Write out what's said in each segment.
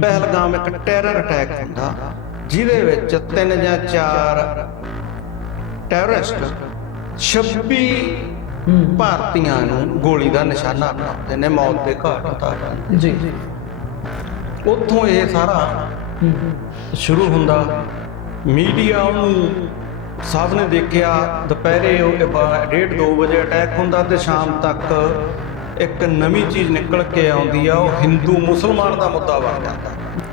ਪਹਿਲਗਾਮ ਇੱਕ terror attack ਹੁੰਦਾ ਜਿਹਦੇ ਵਿੱਚ ਤਿੰਨ ਜਾਂ ਚਾਰ ਟੈਰਰਿਸਟ 26 ਹੂੰ ਭਾਰਤੀਆਂ ਨੂੰ ਗੋਲੀ ਦਾ ਨਿਸ਼ਾਨਾ ਬਣਾਉਂਦੇ ਨੇ ਮੌਤ ਦੇ ਘਾਟ ਉਤਾਰ ਦਿੰਦੇ ਜੀ। ਉੱਥੋਂ ਇਹ ਸਾਰਾ ਸ਼ੁਰੂ ਹੁੰਦਾ। ਮੀਡੀਆ ਉਹਨੂੰ ਸਭ ਨੇ ਦੇਖਿਆ ਦੁਪਹਿਰੇ ਉਹ 1:30 2 ਵਜੇ ਅਟੈਕ ਹੁੰਦਾ ਤੇ ਸ਼ਾਮ ਤੱਕ ਇੱਕ ਨਵੀਂ ਚੀਜ਼ ਨਿਕਲ ਕੇ ਆਉਂਦੀ ਆ ਉਹ ਹਿੰਦੂ ਮੁਸਲਮਾਨ ਦਾ ਮੁੱਦਾ ਬਣ ਜਾਂਦਾ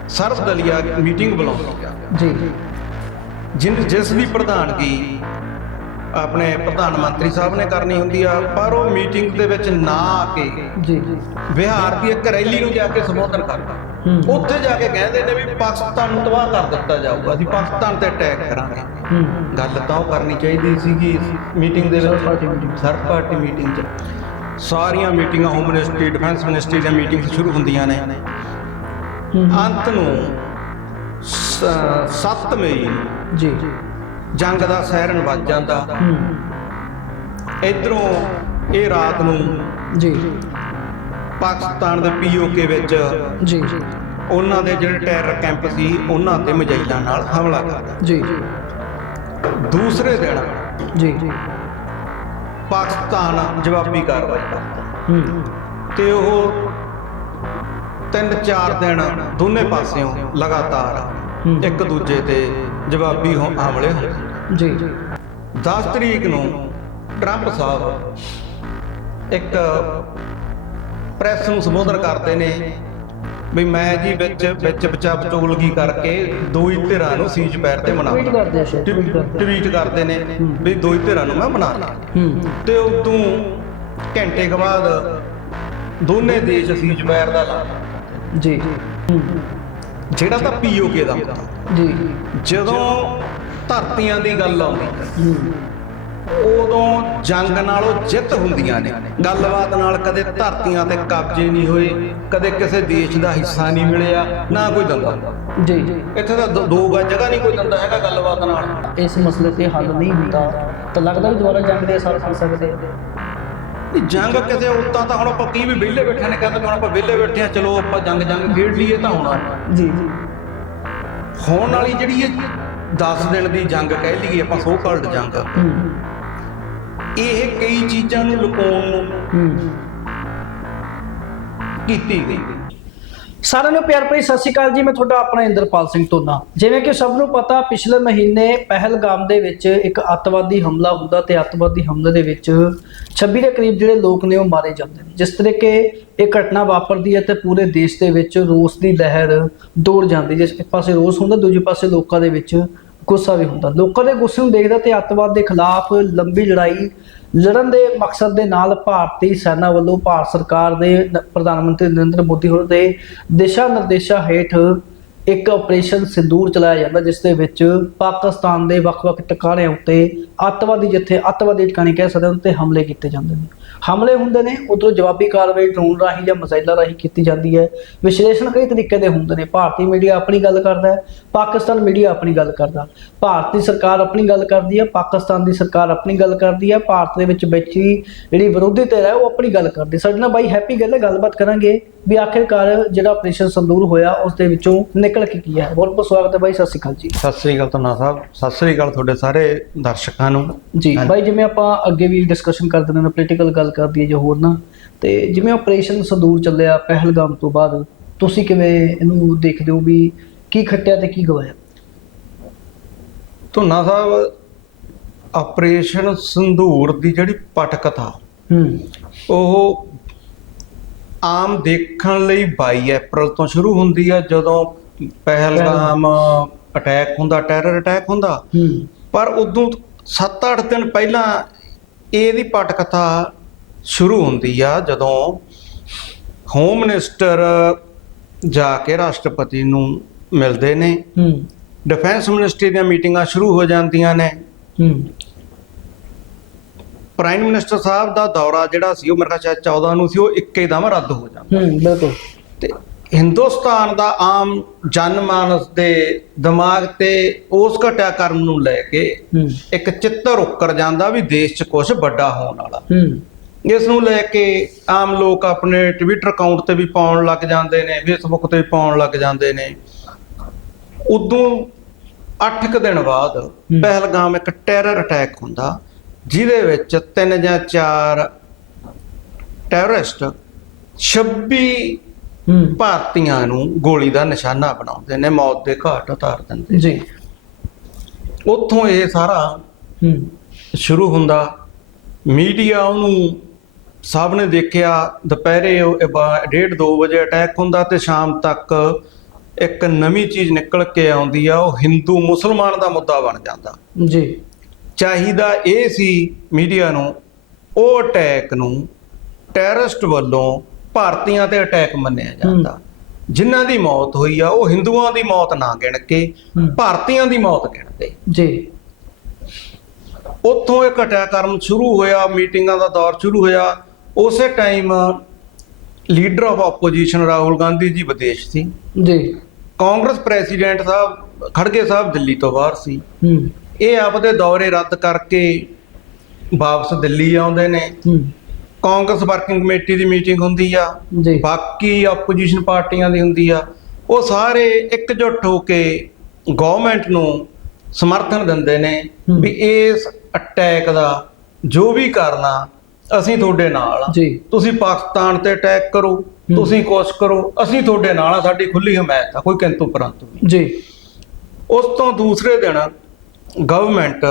ਸਰਬਦਲੀਆ ਮੀਟਿੰਗ ਬੁਲਾਉਂਦੀ ਆ ਜੀ। ਜਿਨ ਜਿਸ ਦੀ ਪ੍ਰਧਾਨਗੀ ਆਪਣੇ ਪ੍ਰਧਾਨ ਮੰਤਰੀ ਸਾਹਿਬ ਨੇ ਕਰਨੀ ਹੁੰਦੀ ਆ ਪਰ ਉਹ ਮੀਟਿੰਗ ਦੇ ਵਿੱਚ ਨਾ ਆ ਕੇ ਜੀ। ਬਿਹਾਰ ਦੀ ਇੱਕ ਰੈਲੀ ਨੂੰ ਜਾ ਕੇ ਸੰਬੋਧਨ ਕਰਦਾ ਉੱਥੇ ਜਾ ਕੇ ਕਹਿੰਦੇ ਨੇ ਵੀ ਪਾਕਿਸਤਾਨ ਨੂੰ ਤਬਾਹ ਕਰ ਦਿੱਤਾ ਜਾਊਗਾ ਅਸੀਂ ਪਾਕਿਸਤਾਨ ਤੇ ਅਟੈਕ ਕਰਾਂਗੇ। ਗੱਲ ਤਾਂ ਉਹ ਕਰਨੀ ਚਾਹੀਦੀ ਸੀਗੀ ਮੀਟਿੰਗ ਦੇ ਵਿੱਚ meeting। ਥਰਡ ਪਾਰਟੀ ਮੀਟਿੰਗ 'ਚ। ਸਾਰੀਆਂ ਮੀਟਿੰਗਾਂ ਹੋਮ ਮਿਨਿਸਟਰੀ ਡਿਫੈਂਸ ਮਿਨਿਸਟਰੀ ਦੀਆਂ ਮੀਟਿੰਗਸ ਸ਼ੁਰੂ ਹੁੰਦੀਆਂ ਨੇ। ਅੰਤ ਨੂੰ 7 ਮਈ ਜੀ। ਜੰਗ ਦਾ ਸਾਇਰਨ ਵੱਜ ਜਾਂਦਾ। ਇਧਰੋਂ ਇਹ ਰਾਤ ਨੂੰ ਜੀ। ਪਾਕਿਸਤਾਨ ਦੇ ਪੀਓਕੇ ਵਿੱਚ ਜੀ। ਉਹਨਾਂ ਦੇ ਜਿਹੜੇ ਟੈਰਰ ਕੈਂਪ ਸੀ ਉਹਨਾਂ ਤੇ ਮਜਾਈਲਾਂ ਨਾਲ ਹਮਲਾ ਕਰਦਾ ਜੀ। ਦੂਸਰੇ ਦਿਨ ਜੀ। ਪਾਕਿਸਤਾਨ ਜਵਾਬੀ ਕਾਰਵਾਈ ਕਰਦਾ। ਤੇ ਉਹ ਤਿੰਨ ਚਾਰ ਦਿਨ ਦੋਨੇ ਪਾਸਿਓਂ ਲਗਾਤਾਰ। ਇੱਕ ਦੂਜੇ ਤੇ ਜਵਾਬੀ ਹਮਲੇ ਹੁੰਦੇ ਜੀ। 10 ਤਰੀਕ ਨੂੰ ਟਰੰਪ ਸਾਹਿਬ ਇੱਕ ਪ੍ਰੈਸ ਨੂੰ ਸੰਬੋਧਨ ਕਰਦੇ ਨੇ ਵੀ ਮੈਂ ਜੀ ਵਿੱਚ ਵਿੱਚ ਬਚਾ ਬਚੋਲਗੀ ਕਰਕੇ ਦੋ ਹੀ ਧਿਰਾਂ ਨੂੰ ਸੀਜ ਪੈਰ ਤੇ ਮਨਾ ਟਵੀਟ ਕਰਦੇ ਆ। ਟਵੀਟ ਨੇ। ਵੀ ਦੋ ਹੀ ਧਿਰਾਂ ਨੂੰ ਮੈਂ ਮਨਾ ਲਿਆ। ਤੇ ਉਦੋਂ ਘੰਟੇ ਕੁ ਬਾਅਦ ਦੋਨੇ ਦੇਸ਼ ਸੀਜ ਪੈਰ ਦਾ ਕਰਦੇ ਜੀ। ਜਿਹੜਾ ਤਾਂ ਪੀਓਕੇ ਦਾ ਜੀ। ਜਦੋਂ ਧਰਤੀਆਂ ਦੀ ਗੱਲ ਆਉਂਦੀ। ਹੂੰ। ਉਦੋਂ ਜੰਗ ਨਾਲੋਂ ਜਿੱਤ ਹੁੰਦੀਆਂ ਨੇ। ਗੱਲਬਾਤ ਨਾਲ ਕਦੇ ਧਰਤੀਆਂ ਤੇ ਕਬਜ਼ੇ ਨਹੀਂ ਹੋਏ ਕਦੇ ਕਿਸੇ ਦੇਸ਼ ਦਾ ਹਿੱਸਾ ਨਹੀਂ ਮਿਲਿਆ ਨਾ ਕੋਈ ਦੰਦਾ ਜੀ। ਇੱਥੇ ਤਾਂ ਦੋ- ਗਾ ਜਗ੍ਹਾ ਨਹੀਂ ਕੋਈ ਦੰਦਾ ਹੈਗਾ ਗੱਲਬਾਤ ਨਾਲ। ਇਸ ਮਸਲੇ ਤੇ ਹੱਲ ਨਹੀਂ ਹੁੰਦਾ ਤਾਂ ਲੱਗਦਾ ਵੀ ਦੁਬਾਰਾ ਜੰਗ ਦੇ ਸਾਲ ਕਰ ਸਕਦੇ ਨਹੀਂ, ਜੰਗ ਕਿਤੇ ਉਤਾਂ ਤਾਂ ਹੁਣ ਆਪਾਂ ਕੀ ਵੀ ਵਿਹਲੇ ਬੈਠੇ ਨੇ ਕਹਿੰਦੇ ਹੁਣ ਆਪਾਂ ਵਿਹਲੇ ਬੈਠੇ ਆ ਚਲੋ ਆਪਾਂ ਜੰਗ ਜੰਗ ਖੇਡ ਲਈਏ ਤਾਂ ਹੋਣਾ। ਜੀ। ਜੀ ਹੋਣ ਵਾਲੀ ਜਿਹੜੀ ਇਹ 10 ਦਿਨ ਦੀ ਜੰਗ ਕਹਿ ਲਈਏ ਆਪਾਂ ਸੋ ਕਾਲਡ ਜੰਗ। ਇਹ ਕਈ ਚੀਜ਼ਾਂ ਨੂੰ ਲੁਕਾਉਣ ਨੂੰ ਕੀਤੀ ਗਈ। ਸਾਰਿਆਂ ਨੂੰ ਪਿਆਰ ਭਰੀ ਸਤਿ ਸ਼੍ਰੀ ਅਕਾਲ ਜੀ ਮੈਂ ਤੁਹਾਡਾ ਆਪਣਾ ਇੰਦਰਪਾਲ ਸਿੰਘ ਟੋਨਾ ਜਿਵੇਂ ਕਿ ਸਭ ਨੂੰ ਪਤਾ ਪਿਛਲੇ ਮਹੀਨੇ ਪਹਿਲਗਾਮ ਦੇ ਵਿੱਚ ਇੱਕ ਅੱਤਵਾਦੀ ਹਮਲਾ ਹੁੰਦਾ ਤੇ ਅੱਤਵਾਦੀ ਹਮਲੇ ਦੇ ਵਿੱਚ 26 ਦੇ ਕਰੀਬ ਜਿਹੜੇ ਲੋਕ ਨੇ ਉਹ ਮਾਰੇ ਜਾਂਦੇ ਨੇ। ਜਿਸ ਤਰੀਕੇ ਇਹ ਘਟਨਾ ਵਾਪਰਦੀ ਹੈ ਤੇ ਪੂਰੇ ਦੇਸ਼ ਦੇ ਵਿੱਚ ਰੋਸ ਦੀ ਲਹਿਰ ਦੌੜ ਜਾਂਦੀ ਜਿਸ ਪਾਸੇ ਰੋਸ ਹੁੰਦਾ ਦੂਜੇ ਪਾਸੇ ਲੋਕਾਂ ਦੇ ਵਿੱਚ ਗੁੱਸਾ ਵੀ ਹੁੰਦਾ। ਲੋਕਾਂ ਦੇ ਗੁੱਸੇ ਨੂੰ ਦੇਖਦਾ ਤੇ ਅੱਤਵਾਦ ਦੇ ਖਿਲਾਫ ਲੰਬੀ ਲੜਾਈ ਲੜਨ ਦੇ ਮਕਸਦ ਦੇ ਨਾਲ ਭਾਰਤੀ ਸੈਨਾ ਵੱਲੋਂ ਭਾਰਤ ਸਰਕਾਰ ਦੇ ਪ੍ਰਧਾਨ ਮੰਤਰੀ ਨਰਿੰਦਰ ਮੋਦੀ ਹੋਰਾਂ ਦੇ ਦਿਸ਼ਾ ਨਿਰਦੇਸ਼ਾਂ ਹੇਠ ਇੱਕ ਆਪਰੇਸ਼ਨ ਸਿੰਦੂਰ ਚਲਾਇਆ ਜਾਂਦਾ, ਜਿਸ ਦੇ ਵਿੱਚ ਪਾਕਿਸਤਾਨ ਦੇ ਵੱਖ-ਵੱਖ ਟਿਕਾਣਿਆਂ ਉੱਤੇ ਅੱਤਵਾਦੀ ਜਿੱਥੇ ਅੱਤਵਾਦੀ ਟਿਕਾਣੇ ਕਹਿ ਸਕਦੇ ਹਾਂ ਉੱਤੇ ਹਮਲੇ ਕੀਤੇ ਜਾਂਦੇ ਨੇ। ਹਮਲੇ ਹੁੰਦੇ ਨੇ ਉਧਰੋਂ ਜਵਾਬੀ ਕਾਰਵਾਈ ਡਰੋਨ ਰਾਹੀਂ ਜਾਂ ਮਿਜ਼ਾਈਲਾਂ ਰਾਹੀਂ ਕੀਤੀ ਜਾਂਦੀ ਹੈ। ਵਿਸ਼ਲੇਸ਼ਣ ਕਈ ਤਰੀਕੇ ਦੇ ਹੁੰਦੇ ਨੇ। ਭਾਰਤੀ ਮੀਡੀਆ ਆਪਣੀ ਗੱਲ ਕਰਦਾ ਹੈ ਪਾਕਿਸਤਾਨ ਮੀਡੀਆ ਆਪਣੀ ਗੱਲ ਕਰਦਾ। ਭਾਰਤੀ ਸਰਕਾਰ ਆਪਣੀ ਗੱਲ ਕਰਦੀ ਹੈ ਪਾਕਿਸਤਾਨ ਦੀ ਸਰਕਾਰ ਆਪਣੀ ਗੱਲ ਕਰਦੀ ਹੈ ਭਾਰਤ ਦੇ ਵਿੱਚ ਬੈਠੀ ਜਿਹੜੀ ਵਿਰੋਧੀ ਧਿਰ ਹੈ ਉਹ ਆਪਣੀ ਗੱਲ ਕਰਦੀ ਸਾਡੇ ਨਾਲ ਬਾਈ ਹੈਪੀ ਗੱਲ ਹੈ ਗੱਲਬਾਤ ਕਰਾਂਗੇ ਵੀ ਆਖਿਰਕਾਰ ਜਿਹੜਾ ਆਪਰੇਸ਼ਨ ਸੰਦੂਰ ਹੋਇਆ ਉਸ ਦੇ ਵਿੱਚੋਂ ਨਿਕਲ ਕੇ ਕੀ ਹੈ। ਬਹੁਤ ਬਹੁਤ ਸਵਾਗਤ ਹੈ ਬਾਈ ਸਤਿ ਸ਼੍ਰੀ ਅਕਾਲ ਜੀ। ਸਤਿ ਸ੍ਰੀ ਅਕਾਲ ਧੰਨਾ ਸਾਹਿਬ ਸਤਿ ਸ੍ਰੀ ਅਕਾਲ ਤੁਹਾਡੇ ਸਾਰੇ ਦਰਸ਼ਕਾਂ ਨੂੰ। ਜੀ। ਬਾਈ ਜਿਵੇਂ ਆਪਾਂ ਅੱਗੇ ਵੀ ਡਿਸਕਸ਼ਨ ਕਰਦੇ ਨੇ ਪੋਲੀਟੀਕਲ ਗੱਲ ਕਰਦੀ ਹੈ ਜੋ ਹੋਰ ਨਾ। ਤੇ ਜਿਵੇਂ ਆਪਰੇਸ਼ਨ ਸੰਦੂਰ ਚੱਲਿਆ ਪਹਿਲਗਾਮ ਤੋਂ ਬਾਅਦ ਤੁਸੀਂ ਕਿਵੇਂ ਇਹਨੂੰ ਦੇਖਦੇ ਹੋ ਵੀ ਕੀ ਖੱਟਿਆ ਤੇ ਕੀ ਗਵਾਇਆ? ਧੰਨਾ ਸਾਹਿਬ ਆਪਰੇਸ਼ਨ ਸੰਧੂਰ ਦੀ ਜਿਹੜੀ ਪਟ ਕਥਾ ਹੂੰ। ਉਹ ਆਮ ਦੇਖਣ ਲਈ 22 ਅਪ੍ਰੈਲ ਤੋਂ ਸ਼ੁਰੂ ਹੁੰਦੀ ਹੈ ਜਦੋਂ ਪਹਿਲਗਾਮ ਅਟੈਕ ਹੁੰਦਾ ਟੈਰਰ ਅਟੈਕ ਹੁੰਦਾ। ਪਰ ਉਦੋਂ 7-8 ਦਿਨ ਪਹਿਲਾਂ ਇਹਦੀ ਪਟ ਕਥਾ ਸ਼ੁਰੂ ਹੁੰਦੀ ਆ ਜਦੋਂ ਹੋਮ ਮਿਨਿਸਟਰ ਜਾ ਕੇ ਰਾਸ਼ਟਰਪਤੀ ਨੂੰ ਮਿਲਦੇ ਨੇ। ਹੂੰ। ਡਿਫੈਂਸ ਮਿਨਿਸਟਰੀ ਦੀਆਂ ਮੀਟਿੰਗਾਂ ਸ਼ੁਰੂ ਹੋ ਜਾਂਦੀਆਂ ਨੇ। ਹੂੰ। ਪ੍ਰਾਈਮ ਮਿਨਿਸਟਰ ਸਾਹਿਬ ਦਾ ਦੌਰਾ ਜਿਹੜਾ ਸੀ ਉਹ ਮੇਰੇ ਖਿਆਲ ਸ਼ਾਇਦ 14 ਨੂੰ ਸੀ ਉਹ ਇੱਕੇ ਦਮ ਰੱਦ ਹੋ ਜਾਂਦਾ। ਹੂੰ ਬਿਲਕੁਲ। ਤੇ ਹਿੰਦੁਸਤਾਨ ਦਾ ਆਮ ਜਨਮਾਨਸ ਦੇ ਦਿਮਾਗ ਤੇ ਉਸ ਘਟਿਆ ਕਰਨ ਨੂੰ ਲੈ ਕੇ ਇੱਕ ਚਿੱਤਰ ਉੱਕਰ ਜਾਂਦਾ ਵੀ ਦੇਸ਼ 'ਚ ਕੁਝ ਵੱਡਾ ਹੋਣ ਵਾਲਾ। ਹੂੰ। ਇਸ ਨੂੰ ਲੈ ਕੇ ਆਮ ਲੋਕ ਆਪਣੇ ਟਵਿੱਟਰ ਅਕਾਊਂਟ ਤੇ ਵੀ ਪਾਉਣ ਲੱਗ ਜਾਂਦੇ ਨੇ ਫੇਸਬੁੱਕ ਤੇ ਪਾਉਣ ਲੱਗ ਜਾਂਦੇ ਨੇ। ਉਦੋਂ 8 ਕੁ ਦਿਨ ਬਾਅਦ ਪਹਿਲਗਾਮ ਇੱਕ ਟੈਰਰ ਅਟੈਕ ਹੁੰਦਾ ਜਿਹਦੇ ਵਿੱਚ ਤਿੰਨ ਜਾਂ ਚਾਰ ਟੈਰਰਿਸਟ 26 ਹੂੰ। ਭਾਰਤੀਆਂ ਨੂੰ ਗੋਲੀ ਦਾ ਨਿਸ਼ਾਨਾ ਬਣਾਉਂਦੇ ਨੇ ਮੌਤ ਦੇ ਘਾਟ ਉਤਾਰ ਦਿੰਦੇ ਜੀ। ਉੱਥੋਂ ਇਹ ਸਾਰਾ ਸ਼ੁਰੂ ਹੁੰਦਾ। ਮੀਡੀਆ ਉਹਨੂੰ ਸਭ ਨੇ ਦੇਖਿਆ ਦੁਪਹਿਰੇ ਉਹ ਬਾ- ਡੇਢ 2 ਵਜੇ ਅਟੈਕ ਹੁੰਦਾ ਤੇ ਸ਼ਾਮ ਤੱਕ ਇੱਕ ਨਵੀਂ ਚੀਜ਼ ਨਿਕਲ ਕੇ ਆਉਂਦੀ ਆ ਉਹ ਹਿੰਦੂ ਮੁਸਲਮਾਨ ਦਾ ਮੁੱਦਾ ਬਣ ਜਾਂਦਾ। ਜੀ। ਚਾਹੀਦਾ ਇਹ ਸੀ ਮੀਡੀਆ ਨੂੰ ਉਹ ਅਟੈਕ ਨੂੰ ਟੈਰਰਿਸਟ ਵੱਲੋਂ ਭਾਰਤੀਆਂ ਤੇ ਅਟੈਕ ਮੰਨਿਆ ਜਾਂਦਾ। ਜਿਨ੍ਹਾਂ ਦੀ ਮੌਤ ਹੋਈ ਆ ਉਹ ਹਿੰਦੂਆਂ ਦੀ ਮੌਤ ਨਾ ਗਿਣ ਕੇ। ਭਾਰਤੀਆਂ ਦੀ ਮੌਤ ਗਿਣਦੇ ਜੀ। ਉੱਥੋਂ ਇਹ ਘਟਿਆ ਕਰਮ ਸ਼ੁਰੂ ਹੋਇਆ ਮੀਟਿੰਗਾਂ ਦਾ ਦੌਰ ਸ਼ੁਰੂ ਹੋਇਆ ਉਸੇ time leader of opposition Rahul Gandhi ji ਵਿਦੇਸ਼ ਸੀ। ਜੀ। ਕਾਂਗਰਸ ਪ੍ਰੈਜ਼ੀਡੈਂਟ ਸਾਹਿਬ ਖੜਗੇ ਸਾਹਿਬ ਦਿੱਲੀ ਤੋਂ ਬਾਹਰ ਸੀ। ਹੂੰ। ਇਹ ਆਪਦੇ ਦੌਰੇ ਰੱਦ ਕਰਕੇ ਵਾਪਸ ਦਿੱਲੀ ਆਉਂਦੇ ਨੇ। ਹੂੰ। ਕਾਂਗਰਸ ਵਰਕਿੰਗ ਕਮੇਟੀ ਦੀ ਮੀਟਿੰਗ ਹੁੰਦੀ ਆ। ਜੀ। ਬਾਕੀ ਆਪੋਜੀਸ਼ਨ ਪਾਰਟੀਆਂ ਦੀ ਹੁੰਦੀ ਆ। ਉਹ ਸਾਰੇ ਇਕਜੁੱਟ ਹੋ ਕੇ ਗਵਰਨਮੈਂਟ ਨੂੰ ਸਮਰਥਨ ਦਿੰਦੇ ਨੇ। ਵੀ ਇਸ ਅਟੈਕ ਦਾ ਜੋ ਵੀ ਕਰਨਾ ਅਸੀਂ ਤੁਹਾਡੇ ਨਾਲ ਆ। ਜੀ। ਤੁਸੀਂ ਪਾਕਿਸਤਾਨ ਤੇ ਅਟੈਕ ਕਰੋ ਤੁਸੀਂ ਕੋਸ਼ਿਸ਼ ਕਰੋ ਅਸੀਂ ਤੁਹਾਡੇ ਨਾਲ ਆ ਸਾਡੀ ਖੁੱਲੀ ਹਮਾਇਤ ਆ ਕੋਈ ਕਿੰਤੂ ਪਰੰਤੂ ਨਹੀਂ। ਜੀ। ਉਸ ਤੋਂ ਦੂਸਰੇ ਦਿਨ ਗਵਰਨਮੈਂਟ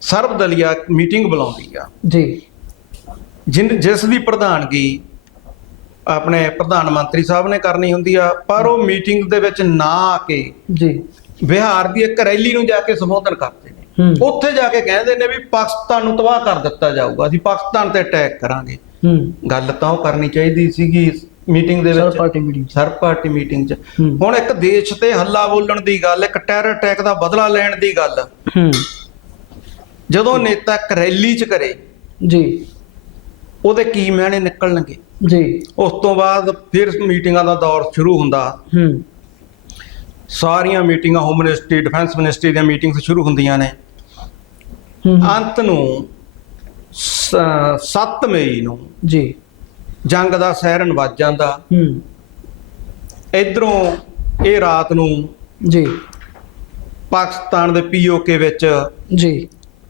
ਸਰਬਦਲੀਆ ਮੀਟਿੰਗ ਬੁਲਾਉਂਦੀ ਆ। ਜੀ। ਜਿਨ ਜਿਸ ਦੀ ਪ੍ਰਧਾਨਗੀ ਆਪਣੇ ਪ੍ਰਧਾਨ ਮੰਤਰੀ ਸਾਹਿਬ ਨੇ ਕਰਨੀ ਹੁੰਦੀ ਆ ਪਰ ਉਹ ਮੀਟਿੰਗ ਦੇ ਵਿੱਚ ਨਾ ਆ ਕੇ ਜੀ। ਬਿਹਾਰ ਦੀ ਇੱਕ ਰੈਲੀ ਨੂੰ ਜਾ ਕੇ ਸੰਬੋਧਨ ਹੂੰ ਉੱਥੇ ਜਾ ਕੇ ਕਹਿੰਦੇ ਨੇ ਵੀ ਪਾਕਿਸਤਾਨ ਨੂੰ ਤਬਾਹ ਕਰ ਦਿੱਤਾ ਜਾਊਗਾ ਅਸੀਂ ਪਾਕਿਸਤਾਨ ਤੇ ਅਟੈਕ ਕਰਾਂਗੇ। ਗੱਲ ਤਾਂ ਉਹ ਕਰਨੀ ਚਾਹੀਦੀ ਸੀਗੀ ਮੀਟਿੰਗ ਦੇ ਸਰ ਵਿੱਚ। ਪਾਰਟੀ ਮੀਟਿੰਗ ਸਰਬ ਪਾਰਟੀ ਮੀਟਿੰਗ 'ਚ। ਹੁਣ ਇੱਕ ਦੇਸ਼ ਤੇ ਹੱਲਾ ਬੋਲਣ ਦੀ ਗੱਲ ਇੱਕ ਟੈਰਰ ਅਟੈਕ ਦਾ ਬਦਲਾ ਲੈਣ ਦੀ ਗੱਲ। ਜਦੋਂ ਨੇਤਾ ਇੱਕ ਰੈਲੀ 'ਚ ਕਰੇ ਜੀ। ਉਹਦੇ ਕੀ ਮੈਣੇ ਨਿਕਲਣਗੇ? ਜੀ। ਉਸ ਤੋਂ ਬਾਅਦ ਫਿਰ ਮੀਟਿੰਗਾਂ ਦਾ ਦੌਰ ਸ਼ੁਰੂ ਹੁੰਦਾ। ਹੂੰ। ਸਾਰੀਆਂ ਮੀਟਿੰਗਾਂ ਹੋਮ ਮਿਨਿਸਟਰੀ ਡਿਫੈਂਸ ਮਿਨਿਸਟਰੀ ਦੀਆਂ ਮੀਟਿੰਗਸ ਸ਼ੁਰੂ ਹੁੰਦੀਆਂ ਨੇ। ਅੰਤ ਨੂੰ 7 ਮਈ ਨੂੰ ਜੀ। ਜੰਗ ਦਾ ਸਾਇਰਨ ਵੱਜ ਜਾਂਦਾ। ਹੂੰ। ਇਧਰੋਂ ਇਹ ਰਾਤ ਨੂੰ ਜੀ। ਪਾਕਿਸਤਾਨ ਦੇ ਪੀਓਕੇ ਵਿੱਚ ਜੀ।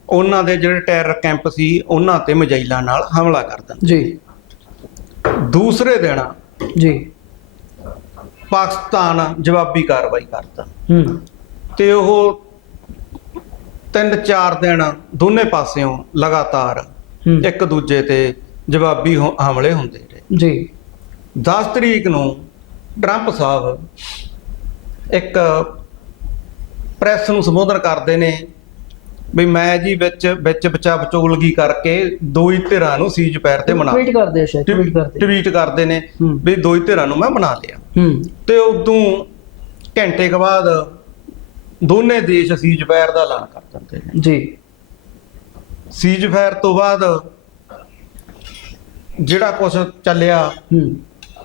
ਉਹਨਾਂ ਦੇ ਜਿਹੜੇ ਟੈਰਰ ਕੈਂਪ ਸੀ ਉਹਨਾਂ ਤੇ ਮਜਾਈਲਾਂ ਨਾਲ ਹਮਲਾ ਕਰ ਦਿੰਦੇ ਜੀ। ਦੂਸਰੇ ਦਿਨ ਜੀ। ਪਾਕਿਸਤਾਨ ਜਵਾਬੀ ਕਾਰਵਾਈ ਕਰਦਾ। ਹੂੰ। ਤੇ ਉਹ ਤਿੰਨ ਚਾਰ ਦਿਨ ਦੋਨੇ ਪਾਸਿਓਂ ਲਗਾਤਾਰ ਹੂੰ। ਇੱਕ ਦੂਜੇ ਤੇ ਜਵਾਬੀ ਹੁ- ਹਮਲੇ ਹੁੰਦੇ ਰਹੇ। ਜੀ। 10 ਤਰੀਕ ਨੂੰ ਟਰੰਪ ਸਾਹਿਬ ਇੱਕ ਪ੍ਰੈਸ ਨੂੰ ਸੰਬੋਧਨ ਕਰਦੇ ਨੇ ਵੀ ਮੈਂ ਜੀ ਵਿੱਚ ਵਿੱਚ ਬਚਾ ਵਿਚੋਲਗੀ ਕਰਕੇ ਦੋ ਹੀ ਧਿਰਾਂ ਨੂੰ ਸੀਜ ਪੈਰ ਤੇ ਬਣਾ ਟਵੀਟ ਕਰਦੇ ਆ ਸ਼ਾਇਦ ਟਵੀਟ ਕਰਦੇ ਟਵੀਟ ਕਰਦੇ ਨੇ ਹੂੰ। ਵੀ ਦੋ ਹੀ ਧਿਰਾਂ ਨੂੰ ਮੈਂ ਬਣਾ ਲਿਆ। ਹੂੰ। ਤੇ ਉਦੋਂ ਘੰਟੇ ਕੁ ਬਾਅਦ ਦੋਨੇ ਦੇਸ਼ ਸੀਜ ਫਾਇਰ ਦਾ ਐਲਾਨ ਕਰ ਦਿੰਦੇ ਨੇ। ਜੀ। ਸੀਜ ਫਾਇਰ ਤੋਂ ਬਾਅਦ ਜਿਹੜਾ ਕੁਝ ਚੱਲਿਆ ਹੂੰ।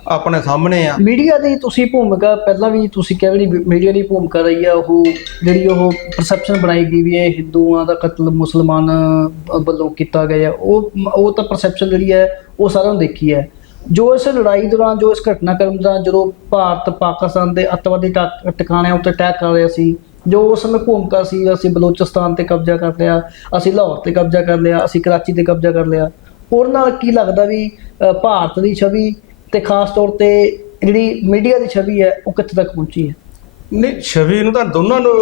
ਆਪਣੇ ਸਾਹਮਣੇ ਆ। ਮੀਡੀਆ ਦੀ ਤੁਸੀਂ ਭੂਮਿਕਾ ਪਹਿਲਾਂ ਵੀ ਤੁਸੀਂ ਕਿਹਾ ਵੀ ਮੀਡੀਆ ਦੀ ਭੂਮਿਕਾ ਰਹੀ ਆ ਉਹ ਜਿਹੜੀ ਉਹ ਪਰਸੈਪਸ਼ਨ ਬਣਾਈ ਗਈ ਵੀ ਇਹ ਹਿੰਦੂਆਂ ਦਾ ਕਤਲ ਮੁਸਲਮਾਨ ਵੱਲੋਂ ਕੀਤਾ ਗਿਆ ਉਹ ਉਹ ਤਾਂ ਪਰਸੈਪਸ਼ਨ ਜਿਹੜੀ ਹੈ ਉਹ ਸਾਰਿਆਂ ਨੂੰ ਦੇਖੀ ਹੈ। ਜੋ ਇਸ ਲੜਾਈ ਦੌਰਾਨ ਜੋ ਇਸ ਘਟਨਾਕ੍ਰਮ ਦੌਰਾਨ ਜਦੋਂ ਭਾਰਤ ਪਾਕਿਸਤਾਨ ਦੇ ਅੱਤਵਾਦੀ ਟਿਕਾਣਿਆਂ ਉੱਤੇ ਅਟੈਕ ਕਰ ਰਿਹਾ ਸੀ ਜੋ ਉਸ ਸਮੇਂ ਭੂਮਿਕਾ ਸੀ ਅਸੀਂ ਬਲੋਚਿਸਤਾਨ ਤੇ ਕਬਜ਼ਾ ਕਰ ਲਿਆ ਅਸੀਂ ਲਾਹੌਰ ਤੇ ਕਬਜ਼ਾ ਕਰ ਲਿਆ ਅਸੀਂ ਕਰਾਚੀ ਤੇ ਕਬਜ਼ਾ ਕਰ ਲਿਆ। ਉਹਦੇ ਨਾਲ ਕੀ ਲੱਗਦਾ ਵੀ ਭਾਰਤ ਦੀ ਛਵੀ ਤੇ ਖਾਸ ਤੌਰ ਤੇ ਜਿਹੜੀ ਮੀਡੀਆ ਦੀ ਛਵੀ ਹੈ ਉਹ ਕਿੱਥੇ ਤੱਕ ਪਹੁੰਚੀ ਹੈ? ਨਹੀਂ ਛਵੀ ਨੂੰ ਤਾਂ ਦੋਨਾਂ ਨੂੰ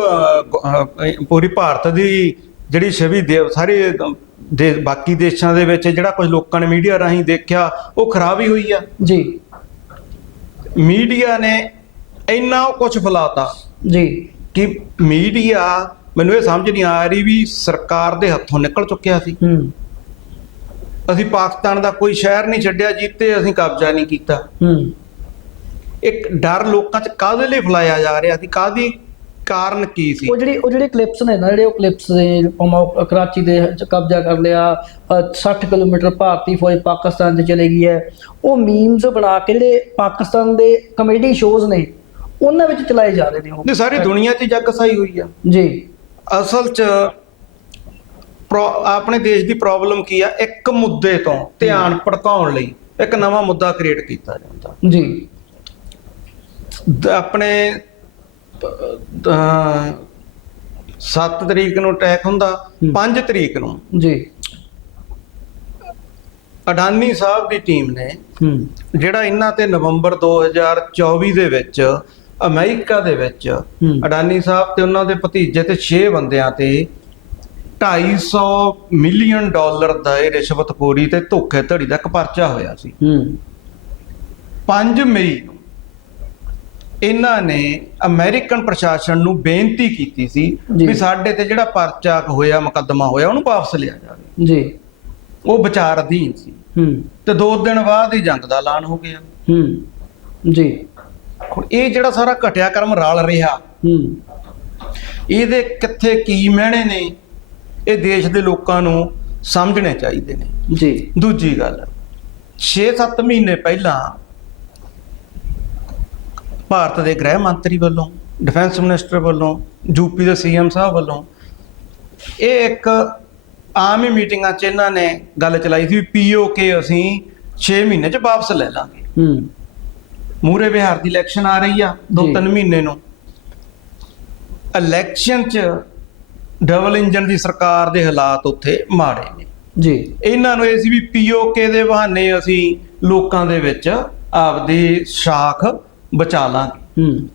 ਪੂਰੀ ਭਾਰਤ ਦੀ ਜਿਹੜੀ ਛਵੀ ਦੇ ਸਾਰੇ ਦੇ ਬਾਕੀ ਦੇਸ਼ਾਂ ਦੇ ਵਿੱਚ ਜਿਹੜਾ ਕੁਝ ਲੋਕਾਂ ਨੇ ਮੀਡੀਆ ਰਾਹੀਂ ਦੇਖਿਆ ਉਹ ਖਰਾਬ ਹੀ ਹੋਈ ਆ। ਜੀ। ਮੀਡੀਆ ਨੇ ਇੰਨਾ ਕੁਝ ਫੈਲਾਤਾ। ਜੀ। ਕਿ ਮੀਡੀਆ ਮੈਨੂੰ ਇਹ ਸਮਝ ਨਹੀਂ ਆ ਰਹੀ ਵੀ ਸਰਕਾਰ ਦੇ ਹੱਥੋਂ ਨਿਕਲ ਚੁੱਕਿਆ ਸੀ। ਹੂੰ। ਅਸੀਂ ਪਾਕਿਸਤਾਨ ਦਾ ਕੋਈ ਸ਼ਹਿਰ ਨਹੀਂ ਛੱਡਿਆ ਜਿੱਤੇ ਅਸੀਂ ਕਬਜ਼ਾ ਨਹੀਂ ਕੀਤਾ। ਹੂੰ। ਇੱਕ ਡਰ ਲੋਕਾਂ 'ਚ ਕਾਹਦੇ ਲਈ ਫੈਲਾਇਆ ਜਾ ਰਿਹਾ ਸੀ? ਕਾਹਦੀ ਕਾਰਨ ਕੀ ਸੀ? ਉਹ ਜਿਹੜੀ ਉਹ ਜਿਹੜੇ ਕਲਿੱਪਸ ਨੇ ਨਾ ਜਿਹੜੇ ਉਹ ਕਲਿੱਪਸ ਨੇ ਕਰਾਚੀ ਦੇ ਕਬਜ਼ਾ ਕਰ ਲਿਆ ਅ, 60 ਕਿਲੋਮੀਟਰ ਭਾਰਤੀ ਫੌਜ ਪਾਕਿਸਤਾਨ 'ਚ ਚਲੇ ਗਈ ਹੈ। ਉਹ ਮੀਮਸ ਬਣਾ ਕੇ ਜਿਹੜੇ ਪਾਕਿਸਤਾਨ ਦੇ ਕਮੇਡੀ ਸ਼ੋਜ਼ ਨੇ ਉਹਨਾਂ ਵਿੱਚ ਚਲਾਏ ਜਾ ਰਹੇ ਨੇ ਉਹ। ਨਹੀਂ ਸਾਰੀ ਦੁਨੀਆ 'ਚ ਜੱਗ ਸਾਈ ਹੋਈ ਆ। ਜੀ। ਅਸਲ 'ਚ ਆਪਣੇ ਦੇਸ਼ ਦੀ ਪ੍ਰੋਬਲਮ ਕੀ ਆ? ਇੱਕ ਮੁੱਦੇ ਤੋਂ ਧਿਆਨ ਭਟਕਾਉਣ ਲਈ ਇੱਕ ਨਵਾਂ ਮੁੱਦਾ ਕ੍ਰੀਏਟ ਕੀਤਾ ਜਾਂਦਾ। ਜੀ। ਦ- ਆਪਣੇ 7 ਤਰੀਕ ਨੂੰ ਅਟੈਕ ਹੁੰਦਾ ਹੂੰ। 5 ਤਰੀਕ ਨੂੰ। ਜੀ। ਅਡਾਨੀ ਸਾਹਿਬ ਦੀ ਟੀਮ ਨੇ ਜਿਹੜਾ ਇਹਨਾਂ ਤੇ ਨਵੰਬਰ 2024 ਦੇ ਵਿੱਚ ਅਮਰੀਕਾ ਦੇ ਵਿੱਚ। ਅਡਾਨੀ ਸਾਹਿਬ ਤੇ ਉਹਨਾਂ ਦੇ ਭਤੀਜੇ ਤੇ 6 ਬੰਦਿਆਂ ਤੇ 250 ਮਿਲੀਅਨ ਡਾਲਰ ਦਾ ਇਹ ਰਿਸ਼ਵਤਖੋਰੀ ਤੇ ਧੋਖੇਧੜੀ ਦਾ ਇੱਕ ਪਰਚਾ ਹੋਇਆ ਸੀ। ਹੂੰ। 5 ਮਈ ਨੂੰ ਇਹਨਾਂ ਨੇ ਅਮਰੀਕਨ ਪ੍ਰਸ਼ਾਸਨ ਨੂੰ ਬੇਨਤੀ ਕੀਤੀ ਸੀ। ਵੀ ਸਾਡੇ ਤੇ ਜਿਹੜਾ ਪਰਚਾ ਹੋਇਆ ਮੁਕੱਦਮਾ ਹੋਇਆ ਉਹਨੂੰ ਵਾਪਸ ਲਿਆ ਜਾਵੇ। ਜੀ। ਉਹ ਵਿਚਾਰ ਅਧੀਨ ਸੀ। ਹੂੰ। ਤੇ ਦੋ ਦਿਨ ਬਾਅਦ ਹੀ ਜੰਗ ਦਾ ਐਲਾਨ ਹੋ ਗਿਆ। ਹੂੰ। ਜੀ। ਹੁਣ ਇਹ ਜਿਹੜਾ ਸਾਰਾ ਘਟਿਆ ਕਰਮ ਰਲ ਰਿਹਾ ਹੂੰ। ਇਹਦੇ ਕਿੱਥੇ ਕੀ ਮਹਿਣੇ ਨੇ ਇਹ ਦੇਸ਼ ਦੇ ਲੋਕਾਂ ਨੂੰ ਸਮਝਣੇ ਚਾਹੀਦੇ ਨੇ। ਜੀ। ਦੂਜੀ ਗੱਲ 6-7 ਮਹੀਨੇ ਪਹਿਲਾਂ ਭਾਰਤ ਦੇ ਗ੍ਰਹਿ ਮੰਤਰੀ ਵੱਲੋਂ ਡਿਫੈਂਸ ਮਿਨਿਸਟਰ ਵੱਲੋਂ ਯੂਪੀ ਦੇ ਸੀਐਮ ਸਾਹਿਬ ਵੱਲੋਂ ਇਹ ਇੱਕ ਆਮ ਹੀ ਮੀਟਿੰਗਾਂ 'ਚ ਇਹਨਾਂ ਨੇ ਗੱਲ ਚਲਾਈ ਸੀ ਪੀਓਕੇ ਅਸੀਂ 6 ਮਹੀਨੇ 'ਚ ਵਾਪਸ ਲੈ ਲਾਂਗੇ। ਹੂੰ। ਮੂਰੇ ਬਿਹਾਰ ਦੀ ਇਲੈਕਸ਼ਨ ਆ ਰਹੀ ਆ ਦੋ। ਤਿੰਨ ਮਹੀਨੇ ਨੂੰ। ਇਲੈਕਸ਼ਨ 'ਚ ਡਬਲ ਇੰਜਨ ਦੀ ਸਰਕਾਰ ਦੇ ਹਾਲਾਤ ਉੱਥੇ ਮਾੜੇ ਨੇ। ਜੀ। ਇਹਨਾਂ ਨੂੰ ਇਹ ਸੀ ਵੀ ਪੀਓਕੇ ਦੇ ਬਹਾਨੇ ਅਸੀਂ ਲੋਕਾਂ ਦੇ ਵਿੱਚ ਆਪਦੀ ਸ਼ਾਖ ਬਚਾ ਲਾਂਗੇ। ਹੂੰ।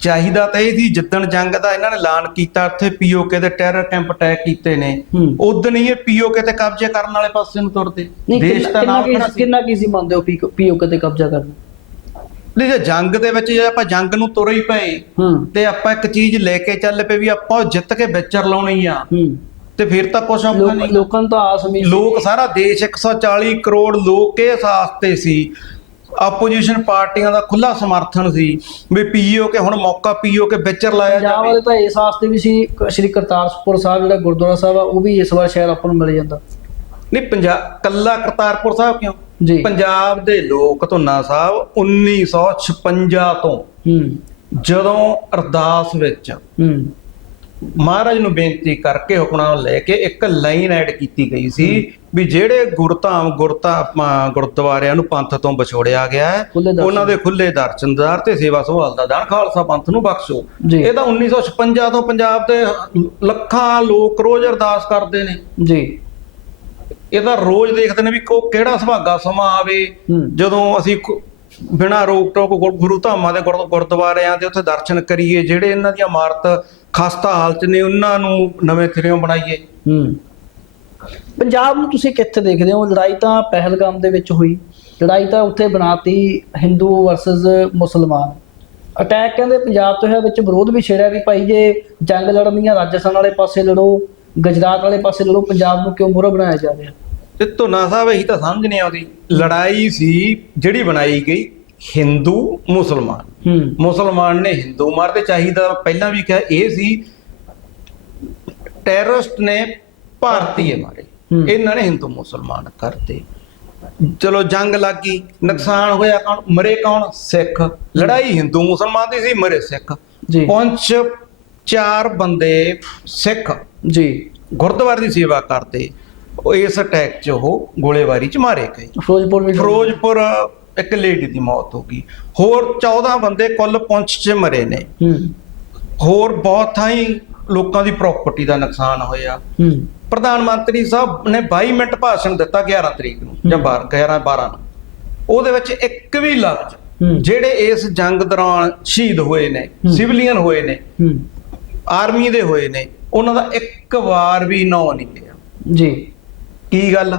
ਚਾਹੀਦਾ ਤਾਂ ਇਹ ਸੀ ਜਿੱਦਣ ਜੰਗ ਦਾ ਇਹਨਾਂ ਨੇ ਐਲਾਨ ਕੀਤਾ ਉੱਥੇ ਪੀਓਕੇ ਦੇ ਟੈਰਰ ਕੈਂਪ ਅਟੈਕ ਕੀਤੇ ਨੇ। ਉਦੋਂ ਹੀ ਇਹ ਪੀਓਕੇ ਤੇ ਕਬਜ਼ੇ ਕਰਨ ਵਾਲੇ ਪਾਸੇ ਨੂੰ ਤੁਰਦੇ। ਦੇਸ਼ ਦਾ ਨਾਮ ਕਿੰਨਾ ਕੀ ਸੀ ਮੰਨਦੇ ਹੋ ਪੀਓ ਤੇ ਕਬਜ਼ਾ ਕਰਨਾ? ਨਹੀਂ ਜੇ ਜੰਗ ਦੇ ਵਿੱਚ ਜੇ ਆਪਾਂ ਜੰਗ ਨੂੰ ਤੁਰ ਹੀ ਪਏ ਤੇ ਆਪਾਂ ਇੱਕ ਚੀਜ਼ ਲੈ ਕੇ ਚੱਲ ਪਏ ਵੀ ਆਪਾਂ ਉਹ ਜਿੱਤ ਕੇ ਵਿਚਰ ਲਾਉਣੀ ਆ। ਤੇ ਫਿਰ ਤਾਂ ਕੁਛ ਔਖਾ ਨਹੀਂ। ਲੋਕਾਂ ਨੂੰ ਤਾਂ ਆਸ ਉਮੀਦ ਲੋਕ ਸਾਰਾ ਦੇਸ਼ 140 ਕਰੋੜ ਲੋਕ ਇਸ ਆਸ ਤੇ ਸੀ। ਆਪੋਜੀਸ਼ਨ ਪਾਰਟੀਆਂ ਦਾ ਖੁੱਲਾ ਸਮਰਥਨ ਸੀ ਵੀ ਪੀਓ ਕੇ ਹੁਣ ਮੌਕਾ ਪੀਓ ਕੇ ਵਿਚਰ ਲਾਇਆ ਪੰਜਾਬ ਜਾਵੇ। ਵਾਲੇ ਤਾਂ ਇਸ ਆਸ ਤੇ ਵੀ ਸੀ ਸ਼੍ਰੀ ਕਰਤਾਰਪੁਰ ਸਾਹਿਬ ਜਿਹੜਾ ਗੁਰਦੁਆਰਾ ਸਾਹਿਬ ਆ ਉਹ ਵੀ ਇਸ ਵਾਰ ਸ਼ਾਇਦ ਆਪਾਂ ਨੂੰ ਮਿਲ ਜਾਂਦਾ। ਨਹੀਂ ਪੰਜਾਬ ਕੱਲਾ ਕਰਤਾਰਪੁਰ ਸਾਹਿਬ ਕਿਉਂ? ਜੀ। ਪੰਜਾਬ ਦੇ ਲੋਕ ਧੁੰਨਾ ਸਾਹਿਬ 1956 ਤੋਂ ਹੂੰ। ਜਦੋਂ ਅਰਦਾਸ ਵਿੱਚ ਹੂੰ। ਮਹਾਰਾਜ ਨੂੰ ਬੇਨਤੀ ਕਰਕੇ ਹੁਕਮਾਂ ਲੈ ਕੇ ਇੱਕ ਲਾਈਨ ਐਡ ਕੀਤੀ ਗਈ ਸੀ ਵੀ ਜਿਹੜੇ ਗੁਰਧਾਮ ਗੁਰਤਾ ਗੁਰਦੁਆਰਿਆਂ ਨੂੰ ਪੰਥ ਤੋਂ ਵਿਛੋੜਿਆ ਗਿਆ ਹੈ। ਉਹਨਾਂ ਦੇ ਖੁੱਲੇ ਦਰਸ਼ਨਦਾਰ ਤੇ ਸੇਵਾ ਸੰਭਾਲ ਦਾ ਦਾਨ ਖਾਲਸਾ ਪੰਥ ਨੂੰ ਬਖਸ਼ੋ। ਇਹ ਤਾਂ 1956 ਤੋਂ ਪੰਜਾਬ ਦੇ ਲੱਖਾਂ ਲੋਕ ਰੋਜ਼ ਅਰਦਾਸ ਕਰਦੇ ਨੇ। ਜੀ। ਇਹ ਤਾਂ ਰੋਜ਼ ਦੇਖਦੇ ਨੇ ਵੀ ਕੋ ਕਿਹੜਾ ਸੁਭਾਗਾ ਸਮਾਂ ਆਵੇ। ਜਦੋਂ ਅਸੀਂ ਬਿਨਾਂ ਰੋਕ ਟੋਕ ਗੁਰ- ਧਾਮਾਂ ਦੇ ਗੁਰ- ਗੁਰਦੁਆਰਿਆਂ ਦੇ ਉੱਥੇ ਦਰਸ਼ਨ ਕਰੀਏ ਜਿਹੜੇ ਇਹਨਾਂ ਦੀਆਂ ਇਮਾਰਤ ਖਸਤਾ ਹਾਲਤ ਨੇ ਉਹਨਾਂ ਨੂੰ ਨਵੇਂ ਸਿਰਿਓਂ ਬਣਾਈਏ। ਪੰਜਾਬ ਨੂੰ ਤੁਸੀਂ ਕਿੱਥੇ ਦੇਖਦੇ ਹੋ? ਲੜਾਈ ਤਾਂ ਪਹਿਲਗਾਮ ਦੇ ਵਿੱਚ ਹੋਈ। ਲੜਾਈ ਤਾਂ ਉੱਥੇ ਬਣਾਤੀ ਹਿੰਦੂ ਵਰਸਸ ਮੁਸਲਮਾਨ। ਅਟੈਕ ਕਹਿੰਦੇ ਪੰਜਾਬ ਤੋਂ ਹੈ ਵਿੱਚ ਵਿਰੋਧ ਵੀ ਛੇੜਿਆ ਵੀ ਭਾਈ ਜੇ ਜੰਗ ਲੜਨੀ ਆ ਰਾਜਸਥਾਨ ਵਾਲੇ ਪਾਸੇ ਲੜੋ ਗੁਜਰਾਤ ਵਾਲੇ ਪਾਸੇ ਲੜੋ ਪੰਜਾਬ ਨੂੰ ਕਿਉਂ ਮੋਹਰਾ ਬਣਾਇਆ ਜਾ ਰਿਹਾ? ਤੇ ਧੁਨਾ ਸਾਹਿਬ ਇਹੀ ਤਾਂ ਸਮਝ ਨਹੀਂ ਆਉਂਦੀ। ਲੜਾਈ ਸੀ ਜਿਹੜੀ ਬਣਾਈ ਗਈ ਹਿੰਦੂ ਮੁਸਲਮਾਨ। ਮੁਸਲਮਾਨ ਨੇ ਹਿੰਦੂ ਮਾਰਦੇ ਚਾਹੀਦਾ ਪਹਿਲਾਂ ਵੀ ਕਿਹਾ ਇਹ ਸੀ ਟੈਰਰਿਸਟ ਨੇ ਭਾਰਤੀਏ ਮਾਰੇ। ਇਹਨਾਂ ਨੇ ਹਿੰਦੂ ਮੁਸਲਮਾਨ ਕਰਤੇ। ਚਲੋ ਜੰਗ ਲੱਗੀ ਨੁਕਸਾਨ ਹੋਇਆ ਕੌਣ? ਮਰੇ ਕੌਣ? ਸਿੱਖ। ਲੜਾਈ ਹਿੰਦੂ ਮੁਸਲਮਾਨ ਦੀ ਸੀ ਮਰੇ ਸਿੱਖ। ਜੀ। ਪੰਜ ਚਾਰ ਬੰਦੇ ਸਿੱਖ। ਜੀ। ਗੁਰਦੁਆਰੇ ਦੀ ਸੇਵਾ ਕਰਦੇ। ਉਹ ਇਸ ਅਟੈਕ 'ਚ ਉਹ ਗੋਲੇਬਾਰੀ 'ਚ ਮਾਰੇ ਗਏ। ਫਿਰੋਜ਼ਪੁਰ ਵਿੱਚ ਫਿਰੋਜ਼ਪੁਰ ਇੱਕ ਲੇਡੀ ਦੀ ਮੌਤ ਹੋ ਗਈ। ਹੋਰ 14 ਬੰਦੇ ਕੁੱਲ ਪੁੰਛ 'ਚ ਮਰੇ ਨੇ। ਹੋਰ ਬਹੁਤ ਥਾਈਂ ਲੋਕਾਂ ਦੀ ਪ੍ਰਾਪਰਟੀ ਦਾ ਨੁਕਸਾਨ ਹੋਇਆ। ਪ੍ਰਧਾਨ ਮੰਤਰੀ ਸਾਹਿਬ ਨੇ 22 ਮਿੰਟ ਭਾਸ਼ਣ ਦਿੱਤਾ 11 ਤਰੀਕ ਨੂੰ ਜਾਂ 12 11 12 ਨੂੰ। ਉਹਦੇ ਵਿੱਚ ਇੱਕ ਵੀ ਲਫ਼ਜ਼। ਜਿਹੜੇ ਇਸ ਜੰਗ ਦੌਰਾਨ ਸ਼ਹੀਦ ਹੋਏ ਨੇ। ਸਿਵਲੀਅਨ ਹੋਏ ਨੇ ਆਰਮੀ ਦੇ ਹੋਏ ਨੇ ਉਹਨਾਂ ਦਾ ਇੱਕ ਵਾਰ ਵੀ ਨਾਂ ਨਹੀਂ ਲਿਆ ਜੀ। ਕੀ ਗੱਲ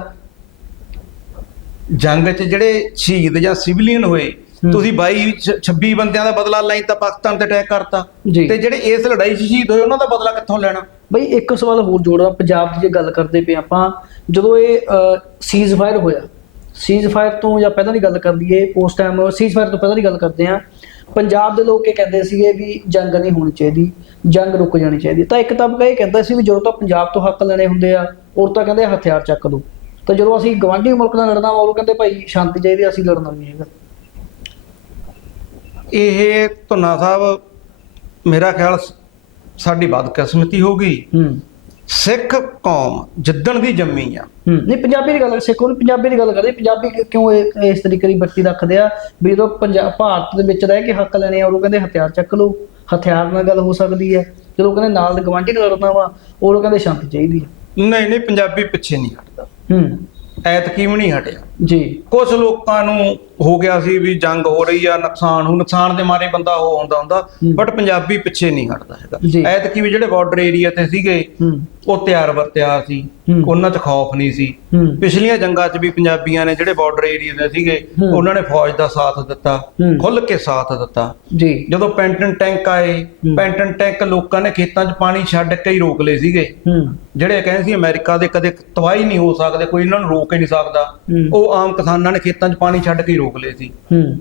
ਜੰਗ 'ਚ ਜਿਹੜੇ ਸ਼ਹੀਦ ਜਾਂ ਸਿਵਲੀਅਨ ਹੋਏ। ਤੁਸੀਂ 22 ਛ- 26 ਬੰਦਿਆਂ ਦਾ ਬਦਲਾ ਲਈ ਤਾਂ ਪਾਕਿਸਤਾਨ ਤੇ ਅਟੈਕ ਕਰਤਾ। ਤੇ ਜਿਹੜੇ ਇਸ ਲੜਾਈ 'ਚ ਸ਼ਹੀਦ ਹੋਏ ਉਹਨਾਂ ਦਾ ਬਦਲਾ ਕਿੱਥੋਂ ਲੈਣਾ ਬਈ ਇੱਕ ਸਵਾਲ ਹੋਰ ਜੋੜਦਾ ਪੰਜਾਬ ਦੀ ਜੇ ਗੱਲ ਕਰਦੇ ਪਏ ਆਪਾਂ ਜਦੋਂ ਇਹ ਸੀਜ਼ ਫਾਇਰ ਹੋਇਆ ਸੀਜ਼ ਫਾਇਰ ਤੋਂ ਜਾਂ ਪਹਿਲਾਂ ਦੀ ਗੱਲ ਕਰ ਲਈਏ ਉਸ ਟਾਈਮ ਸੀਜ਼ ਫਾਇਰ ਤੋਂ ਪਹਿਲਾਂ ਦੀ ਗੱਲ ਕਰਦੇ ਆ ਪੰਜਾਬ ਦੇ ਲੋਕ ਇਹ ਕਹਿੰਦੇ ਸੀਗੇ ਵੀ ਜੰਗ ਨਹੀਂ ਹੋਣੀ ਚਾਹੀਦੀ ਜੰਗ ਰੁਕ ਜਾਣੀ ਚਾਹੀਦੀ। ਤਾਂ ਇੱਕ ਤਬਕਾ ਇਹ ਕਹਿੰਦਾ ਸੀ ਵੀ ਜਦੋਂ ਤਾਂ ਪੰਜਾਬ ਤੋਂ ਹੱਕ ਲੈਣੇ ਹੁੰਦੇ ਆ ਉਹ ਤਾਂ ਕਹਿੰਦੇ ਹਥਿਆਰ ਚੱਕ ਲਓ। ਤਾਂ ਜਦੋਂ ਅਸੀਂ ਗਵਾਂਢੀ ਮੁਲਕ ਨਾਲ ਲੜਨਾ ਵਾ ਉਹ ਕਹਿੰਦੇ ਭਾਈ ਸ਼ਾਂਤੀ ਚਾਹੀਦੀ ਅਸੀਂ ਲੜਨਾ ਨਹੀਂ ਹੈਗਾ। ਇਹ ਧੁੰਨਾ ਸਾਹਿਬ ਮੇਰਾ ਖਿਆਲ ਸਾਡੀ ਬਦਕਿਸਮਤੀ ਹੋ ਗਈ। ਹੂੰ। ਸਿੱਖ ਕੌਮ ਜਿੱਦਣ ਦੀ ਜੰਮੀ ਆ। ਹੂੰ। ਨਹੀਂ ਪੰਜਾਬੀ ਦੀ ਗੱਲ ਸਿੱਖੋ ਨੂੰ ਪੰਜਾਬੀ ਦੀ ਗੱਲ ਕਰਦੇ ਪੰਜਾਬੀ ਕਿ- ਕਿਉਂ ਇਹ- ਇਸ ਤਰੀਕੇ ਦੀ ਵਰਤੀ ਰੱਖਦੇ ਆ? ਵੀ ਜਦੋਂ ਪੰਜਾਬ ਭਾਰਤ ਦੇ ਵਿੱਚ ਰਹਿ ਕੇ ਹੱਕ ਲੈਣੇ ਆ ਉਹ ਕਹਿੰਦੇ ਹਥਿਆਰ ਚੱਕ ਲਓ। ਹਥਿਆਰ ਨਾਲ ਗੱਲ ਹੋ ਸਕਦੀ ਹੈ ਜਦੋਂ ਕਹਿੰਦੇ ਨਾਲ ਦੇ ਗਵਾਂਢੀ ਨਾਲ ਲੜਨਾ ਵਾ ਉਹ ਕਹਿੰਦੇ ਸ਼ਾਂਤੀ ਚਾਹੀਦੀ ਹੈ ਨਹੀਂ ਨਹੀਂ ਪੰਜਾਬੀ ਪਿੱਛੇ ਨਹੀਂ ਹਟਦਾ। ਹੂੰ। ਐਤਕੀ ਵੀ ਨਹੀਂ ਹਟਿਆ। ਜੀ ਕੁਝ ਲੋਕਾਂ ਨੂੰ ਹੋ ਗਿਆ ਸੀ ਵੀ ਜੰਗ ਹੋ ਰਹੀ ਆ ਨੁਕਸਾਨ ਹੋ ਨੁਕਸਾਨ ਦੇ ਮਾਰੇ ਬੰਦਾ ਉਹ ਹੁੰਦਾ ਹੁੰਦਾ। ਬਟ ਪੰਜਾਬੀ ਪਿੱਛੇ ਨਹੀਂ ਹਟਦਾ। ਹੈਗਾ ਐਤਕੀ ਵੀ ਜਿਹੜੇ ਬਾਰਡਰ ਏਰੀਆ ਤੇ ਸੀਗੇ ਉਹ ਤਿਆਰ ਵਰ ਤਿਆਰ ਸੀ। ਉਹਨਾਂ 'ਚ ਖੌਫ ਨਹੀਂ ਸੀ ਪਿਛਲੀਆਂ ਜੰਗਾਂ 'ਚ ਵੀ ਪੰਜਾਬੀਆਂ ਨੇ ਜਿਹੜੇ ਬਾਰਡਰ ਏਰੀਆ ਦੇ ਸੀਗੇ। ਉਹਨਾਂ ਨੇ ਫੌਜ ਦਾ ਸਾਥ ਦਿੱਤਾ। ਖੁੱਲ ਕੇ ਸਾਥ ਦਿੱਤਾ ਜੀ ਜਦੋਂ ਪੈਂਟਨ ਟੈਂਕ ਆਏ। ਪੈਂਟਨ ਟੈਂਕ ਲੋਕਾਂ ਨੇ ਖੇਤਾਂ 'ਚ ਪਾਣੀ ਛੱਡ ਕੇ ਹੀ ਰੋਕ ਲਏ ਸੀਗੇ ਜਿਹੜੇ ਕਹਿੰਦੇ ਸੀ ਅਮਰੀਕਾ ਦੇ ਕਦੇ ਤਬਾਹੀ ਨਹੀਂ ਹੋ ਸਕਦੇ ਕੋਈ ਇਹਨਾਂ ਨੂੰ ਰੋਕ ਹੀ ਨਹੀਂ ਸਕਦਾ ਹੂੰ। ਆਮ ਕਿਸਾਨਾਂ ਨੇ ਖੇਤਾਂ 'ਚ ਪਾਣੀ ਛੱਡ ਕੇ ਰੋਕ ਲਏ ਸੀ। ਹੂੰ।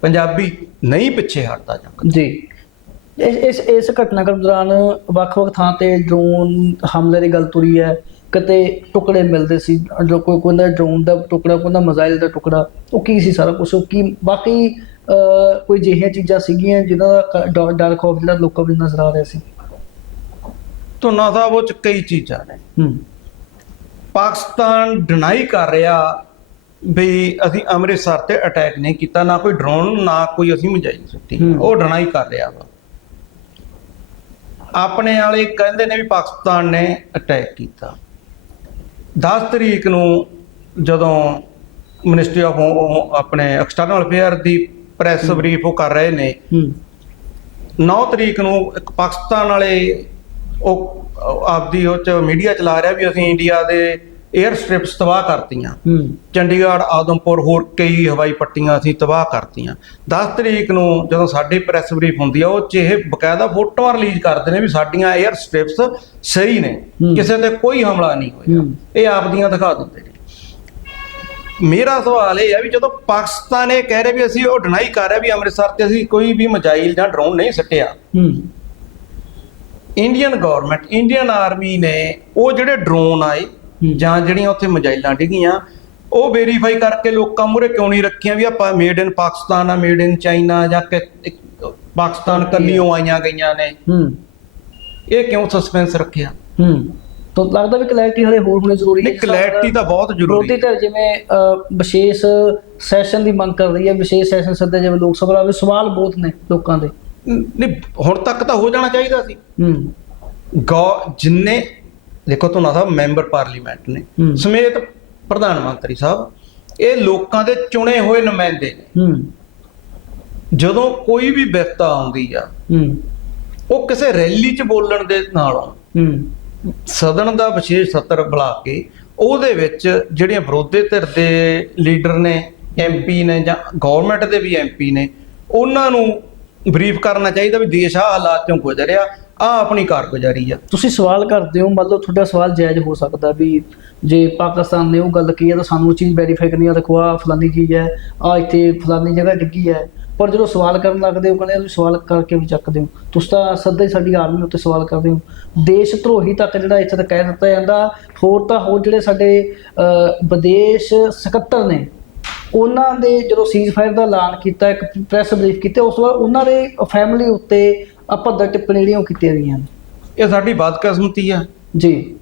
ਪੰਜਾਬੀ ਨਹੀਂ ਪਿੱਛੇ ਹਟਦਾ ਜੰਗ ਜੀ। ਇਸ ਇਸ ਇਸ ਘਟਨਾਕ੍ਰਮ ਦੌਰਾਨ ਵੱਖ-ਵੱਖ ਥਾਂ ਤੇ ਡਰੋਨ ਹਮਲੇ ਦੀ ਗੱਲ ਤੁਰੀ ਹੈ। ਕਿਤੇ ਟੁਕੜੇ ਮਿਲਦੇ ਸੀ ਜੋ ਕੋਈ ਕੋਈ ਦਾ ਡਰੋਨ ਦਾ ਟੁਕੜਾ ਕੋਈ ਦਾ ਮਿਜ਼ਾਈਲ ਦਾ ਟੁਕੜਾ ਉਹ ਕੀ ਸੀ ਸਾਰਾ ਕੁਝ ਉਹ ਕੀ ਬਾਕੀ ਕੋਈ ਜਿਹੀਆਂ ਚੀਜ਼ਾਂ ਸੀਗੀਆਂ ਜਿਨ੍ਹਾਂ ਦਾ ਕ- ਡਰ- ਖੌਫ ਜਿਹੜਾ ਲੋਕਾਂ ਵਿੱਚ ਨਜ਼ਰ ਆ ਰਿਹਾ ਸੀ? ਧੁਨਾ ਸਾਹਿਬ ਉਹ 'ਚ ਕਈ ਚੀਜ਼ਾਂ ਨੇ। ਹੂੰ। ਪਾਕਿਸਤਾਨ ਡਿਨਾਈ ਕਰ ਰਿਹਾ ਵੀ ਅਸੀਂ ਅੰਮ੍ਰਿਤਸਰ ਤੇ ਅਟੈਕ ਨਹੀਂ ਕੀਤਾ ਨਾ ਕੋਈ ਡਰੋਨ ਨਾ ਕੋਈ ਅਸੀਂ ਮਿਜ਼ਾਈਲ ਸੁੱਟੀ। ਉਹ ਡਿਨਾਈ ਕਰ ਰਿਹਾ ਵਾ। ਆਪਣੇ ਵਾਲੇ ਕਹਿੰਦੇ ਨੇ ਵੀ ਪਾਕਿਸਤਾਨ ਨੇ ਅਟੈਕ ਕੀਤਾ। 10 ਤਰੀਕ ਨੂੰ ਜਦੋਂ ਮਿਨਿਸਟਰੀ ਆਫ ਆਪਣੇ ਐਕਸਟਰਨਲ ਅਫੇਅਰ ਦੀ ਪ੍ਰੈਸ ਬਰੀਫ ਉਹ ਕਰ ਰਹੇ ਨੇ। ਹੂੰ। 9 ਤਰੀਕ ਨੂੰ ਇੱਕ ਪਾਕਿਸਤਾਨ ਵਾਲੇ ਉਹ ਆਪਦੀ ਉਹ ਚ ਮੀਡੀਆ ਚਲਾ ਰਿਹਾ ਵੀ ਅਸੀਂ ਇੰਡੀਆ ਦੇ 에ਅਰ ਸਟ੍ਰਿਪਸ ਤਬਾਹ ਕਰਤੀਆਂ। ਚੰਡੀਗੜ੍ਹ ਆਦਮਪੁਰ ਹੋਰ ਕਈ ਹਵਾਈ ਪੱਟੀਆਂ ਅਸੀਂ ਤਬਾਹ ਕਰਤੀਆਂ। 10 ਤਰੀਕ ਨੂੰ ਜਦੋਂ ਸਾਡੀ ਪ੍ਰੈਸ ਬਰੀਫ ਹੁੰਦੀ ਆ ਉਹ ਚ ਇਹ ਬਕਾਇਦਾ ਫੋਟੋਆਂ ਰਿਲੀਜ਼ ਕਰਦੇ ਨੇ ਵੀ ਸਾਡੀਆਂ 에ਅਰ ਸਟ੍ਰਿਪਸ ਸਹੀ ਨੇ। ਕਿਸੇ ਤੇ ਕੋਈ ਹਮਲਾ ਨਹੀਂ ਹੋਇਆ। ਇਹ ਆਪਦੀਆਂ ਦਿਖਾ ਦਿੰਦੇ ਨੇ। ਮੇਰਾ ਸਵਾਲ ਇਹ ਹੈ ਵੀ ਜਦੋਂ ਪਾਕਿਸਤਾਨ ਇਹ ਕਹਿ ਰਿਹਾ ਵੀ ਅਸੀਂ ਉਹ ਡਿਨਾਈ ਕਰ ਰਿਹਾ ਵੀ ਅੰਮ੍ਰਿਤਸਰ ਤੇ ਅਸੀਂ ਕੋਈ ਵੀ ਮਜਾਈਲ ਜਾਂ ਡਰੋਨ ਨਹੀਂ ਸੱਟਿਆ। ਇੰਡੀਅਨ ਗਵਰਨਮੈਂਟ ਇੰਡੀਅਨ ਆਰਮੀ ਨੇ ਉਹ ਜਿਹੜੇ ਡਰੋਨ ਆਏ। ਜਾਂ ਜਿਹੜੀਆਂ ਉੱਥੇ ਮਜਾਈਲਾਂ ਡਿੱਗੀਆਂ ਉਹ ਵੈਰੀਫਾਈ ਕਰਕੇ ਲੋਕਾਂ ਮੂਹਰੇ ਕਿਉਂ ਨਹੀਂ ਰੱਖੀਆਂ ਵੀ ਆਪਾਂ ਮੇਡ ਇਨ ਪਾਕਿਸਤਾਨ ਆ ਮੇਡ ਇਨ ਚਾਈਨਾ ਜਾਂ ਪਾਕਿਸਤਾਨ ਕੰਨੀਓ ਆਈਆਂ ਗਈਆਂ ਨੇ। ਹੂੰ। ਇਹ ਕਿਉਂ ਸਸਪੈਂਸ ਰੱਖਿਆ? ਹੂੰ। ਤਾਂ ਲੱਗਦਾ ਵੀ ਕਲੈਰਿਟੀ ਹਲੇ ਹੋਰ ਹੋਣੀ ਜ਼ਰੂਰੀ ਹੈ। ਨਹੀਂ ਕਲੈਰਿਟੀ ਤਾਂ ਬਹੁਤ ਜ਼ਰੂਰੀ ਵਿਰੋਧੀ ਧਿਰ ਜਿਵੇਂ ਵਿਸ਼ੇਸ਼ ਸੈਸ਼ਨ ਦੀ ਮੰਗ ਕਰ ਰਹੀ ਹੈ ਵਿਸ਼ੇਸ਼ ਸੈਸ਼ਨ ਸੱਦੇ ਜਿਵੇਂ ਲੋਕ ਸਭਾ ਦੇ ਸਵਾਲ ਬਹੁਤ ਨੇ ਲੋਕਾਂ ਦੇ। ਨਹੀਂ ਹੁਣ ਤੱਕ ਤਾਂ ਹੋ ਜਾਣਾ ਚਾਹੀਦਾ ਸੀ। ਹੂੰ। ਗੌ ਜਿੰਨੇ ਦੇਖੋ ਤੁਹਾਨੂੰ ਸਾਹਿਬ ਮੈਂਬਰ ਪਾਰਲੀਮੈਂਟ ਨੇ। ਸਮੇਤ ਪ੍ਰਧਾਨ ਮੰਤਰੀ ਸਾਹਿਬ ਇਹ ਲੋਕਾਂ ਦੇ ਚੁਣੇ ਹੋਏ ਨੁਮਾਇੰਦੇ ਨੇ। ਜਦੋਂ ਕੋਈ ਵੀ ਵਿਪਤਾ ਆਉਂਦੀ ਆ ਉਹ ਕਿਸੇ ਰੈਲੀ 'ਚ ਬੋਲਣ ਦੇ ਨਾਲੋਂ ਹੂੰ। ਸਦਨ ਦਾ ਵਿਸ਼ੇਸ਼ ਸੱਤਰ ਬੁਲਾ ਕੇ ਉਹਦੇ ਵਿੱਚ ਜਿਹੜੀਆਂ ਵਿਰੋਧੀ ਧਿਰ ਦੇ ਲੀਡਰ ਨੇ ਐਮਪੀ ਨੇ ਜਾਂ ਗਵਰਨਮੈਂਟ ਦੇ ਵੀ ਐਮਪੀ ਨੇ ਉਹਨਾਂ ਨੂੰ ਬਰੀਫ ਕਰਨਾ ਚਾਹੀਦਾ ਵੀ ਦੇਸ਼ ਆ ਹਾਲਾਤ ਚੋਂ ਗੁਜ਼ਰਿਆ। ਆ ਆਪਣੀ ਕਾਰਗੁਜ਼ਾਰੀ ਆ। ਤੁਸੀਂ ਸਵਾਲ ਕਰਦੇ ਹੋ ਮਤਲਬ ਤੁਹਾਡਾ ਸਵਾਲ ਜਾਇਜ਼ ਹੋ ਸਕਦਾ ਵੀ ਜੇ ਪਾਕਿਸਤਾਨ ਨੇ ਉਹ ਗੱਲ ਕਹੀ ਹੈ ਤਾਂ ਸਾਨੂੰ ਉਹ ਚੀਜ਼ ਵੈਰੀਫਾਈ ਕਰਨੀ ਆ ਦੇਖੋ ਆ ਫਲਾਨੀ ਚੀਜ਼ ਹੈ ਆ ਇੱਥੇ ਫਲਾਨੀ ਜਗ੍ਹਾ ਡਿੱਗੀ ਹੈ। ਪਰ ਜਦੋਂ ਸਵਾਲ ਕਰਨ ਲੱਗਦੇ ਹੋ, ਕਹਿੰਦੇ ਤੁਸੀਂ ਸਵਾਲ ਕਰਕੇ ਵੀ ਚੱਕਦੇ ਹੋ। ਤੁਸੀਂ ਤਾਂ ਸਦਾ ਹੀ ਸਾਡੀ ਆਰਮੀ ਉੱਤੇ ਸਵਾਲ ਕਰਦੇ ਹੋ। ਦੇਸ਼ ਧਰੋਹੀ ਤੱਕ ਜਿਹੜਾ ਇੱਥੇ ਤੱਕ ਕਹਿ ਦਿੱਤਾ ਜਾਂਦਾ, ਹੋਰ ਤਾਂ ਹੋਰ ਜਿਹੜੇ ਸਾਡੇ ਵਿਦੇਸ਼ ਸਕੱਤਰ ਨੇ, ਉਹਨਾਂ ਦੇ ਜਦੋਂ ਸੀਜ਼ਫਾਇਰ ਦਾ ਐਲਾਨ ਕੀਤਾ, ਇੱਕ ਪ੍ਰੈਸ ਬਰੀਫ ਕੀਤੀ, ਉਸ ਤੋਂ ਬਾਅਦ ਉਹਨਾਂ ਦੇ ਫੈਮਿਲੀ ਉੱਤੇ ਆਪੱਧਰ ਟਿੱਪਣੀ ਜਿਹੜੀਆਂ ਉਹ ਕੀਤੀਆਂ ਗਈਆਂ ਨੇ। ਇਹ ਸਾਡੀ ਬਦਕਿਸਮਤੀ ਆ। ਜੀ।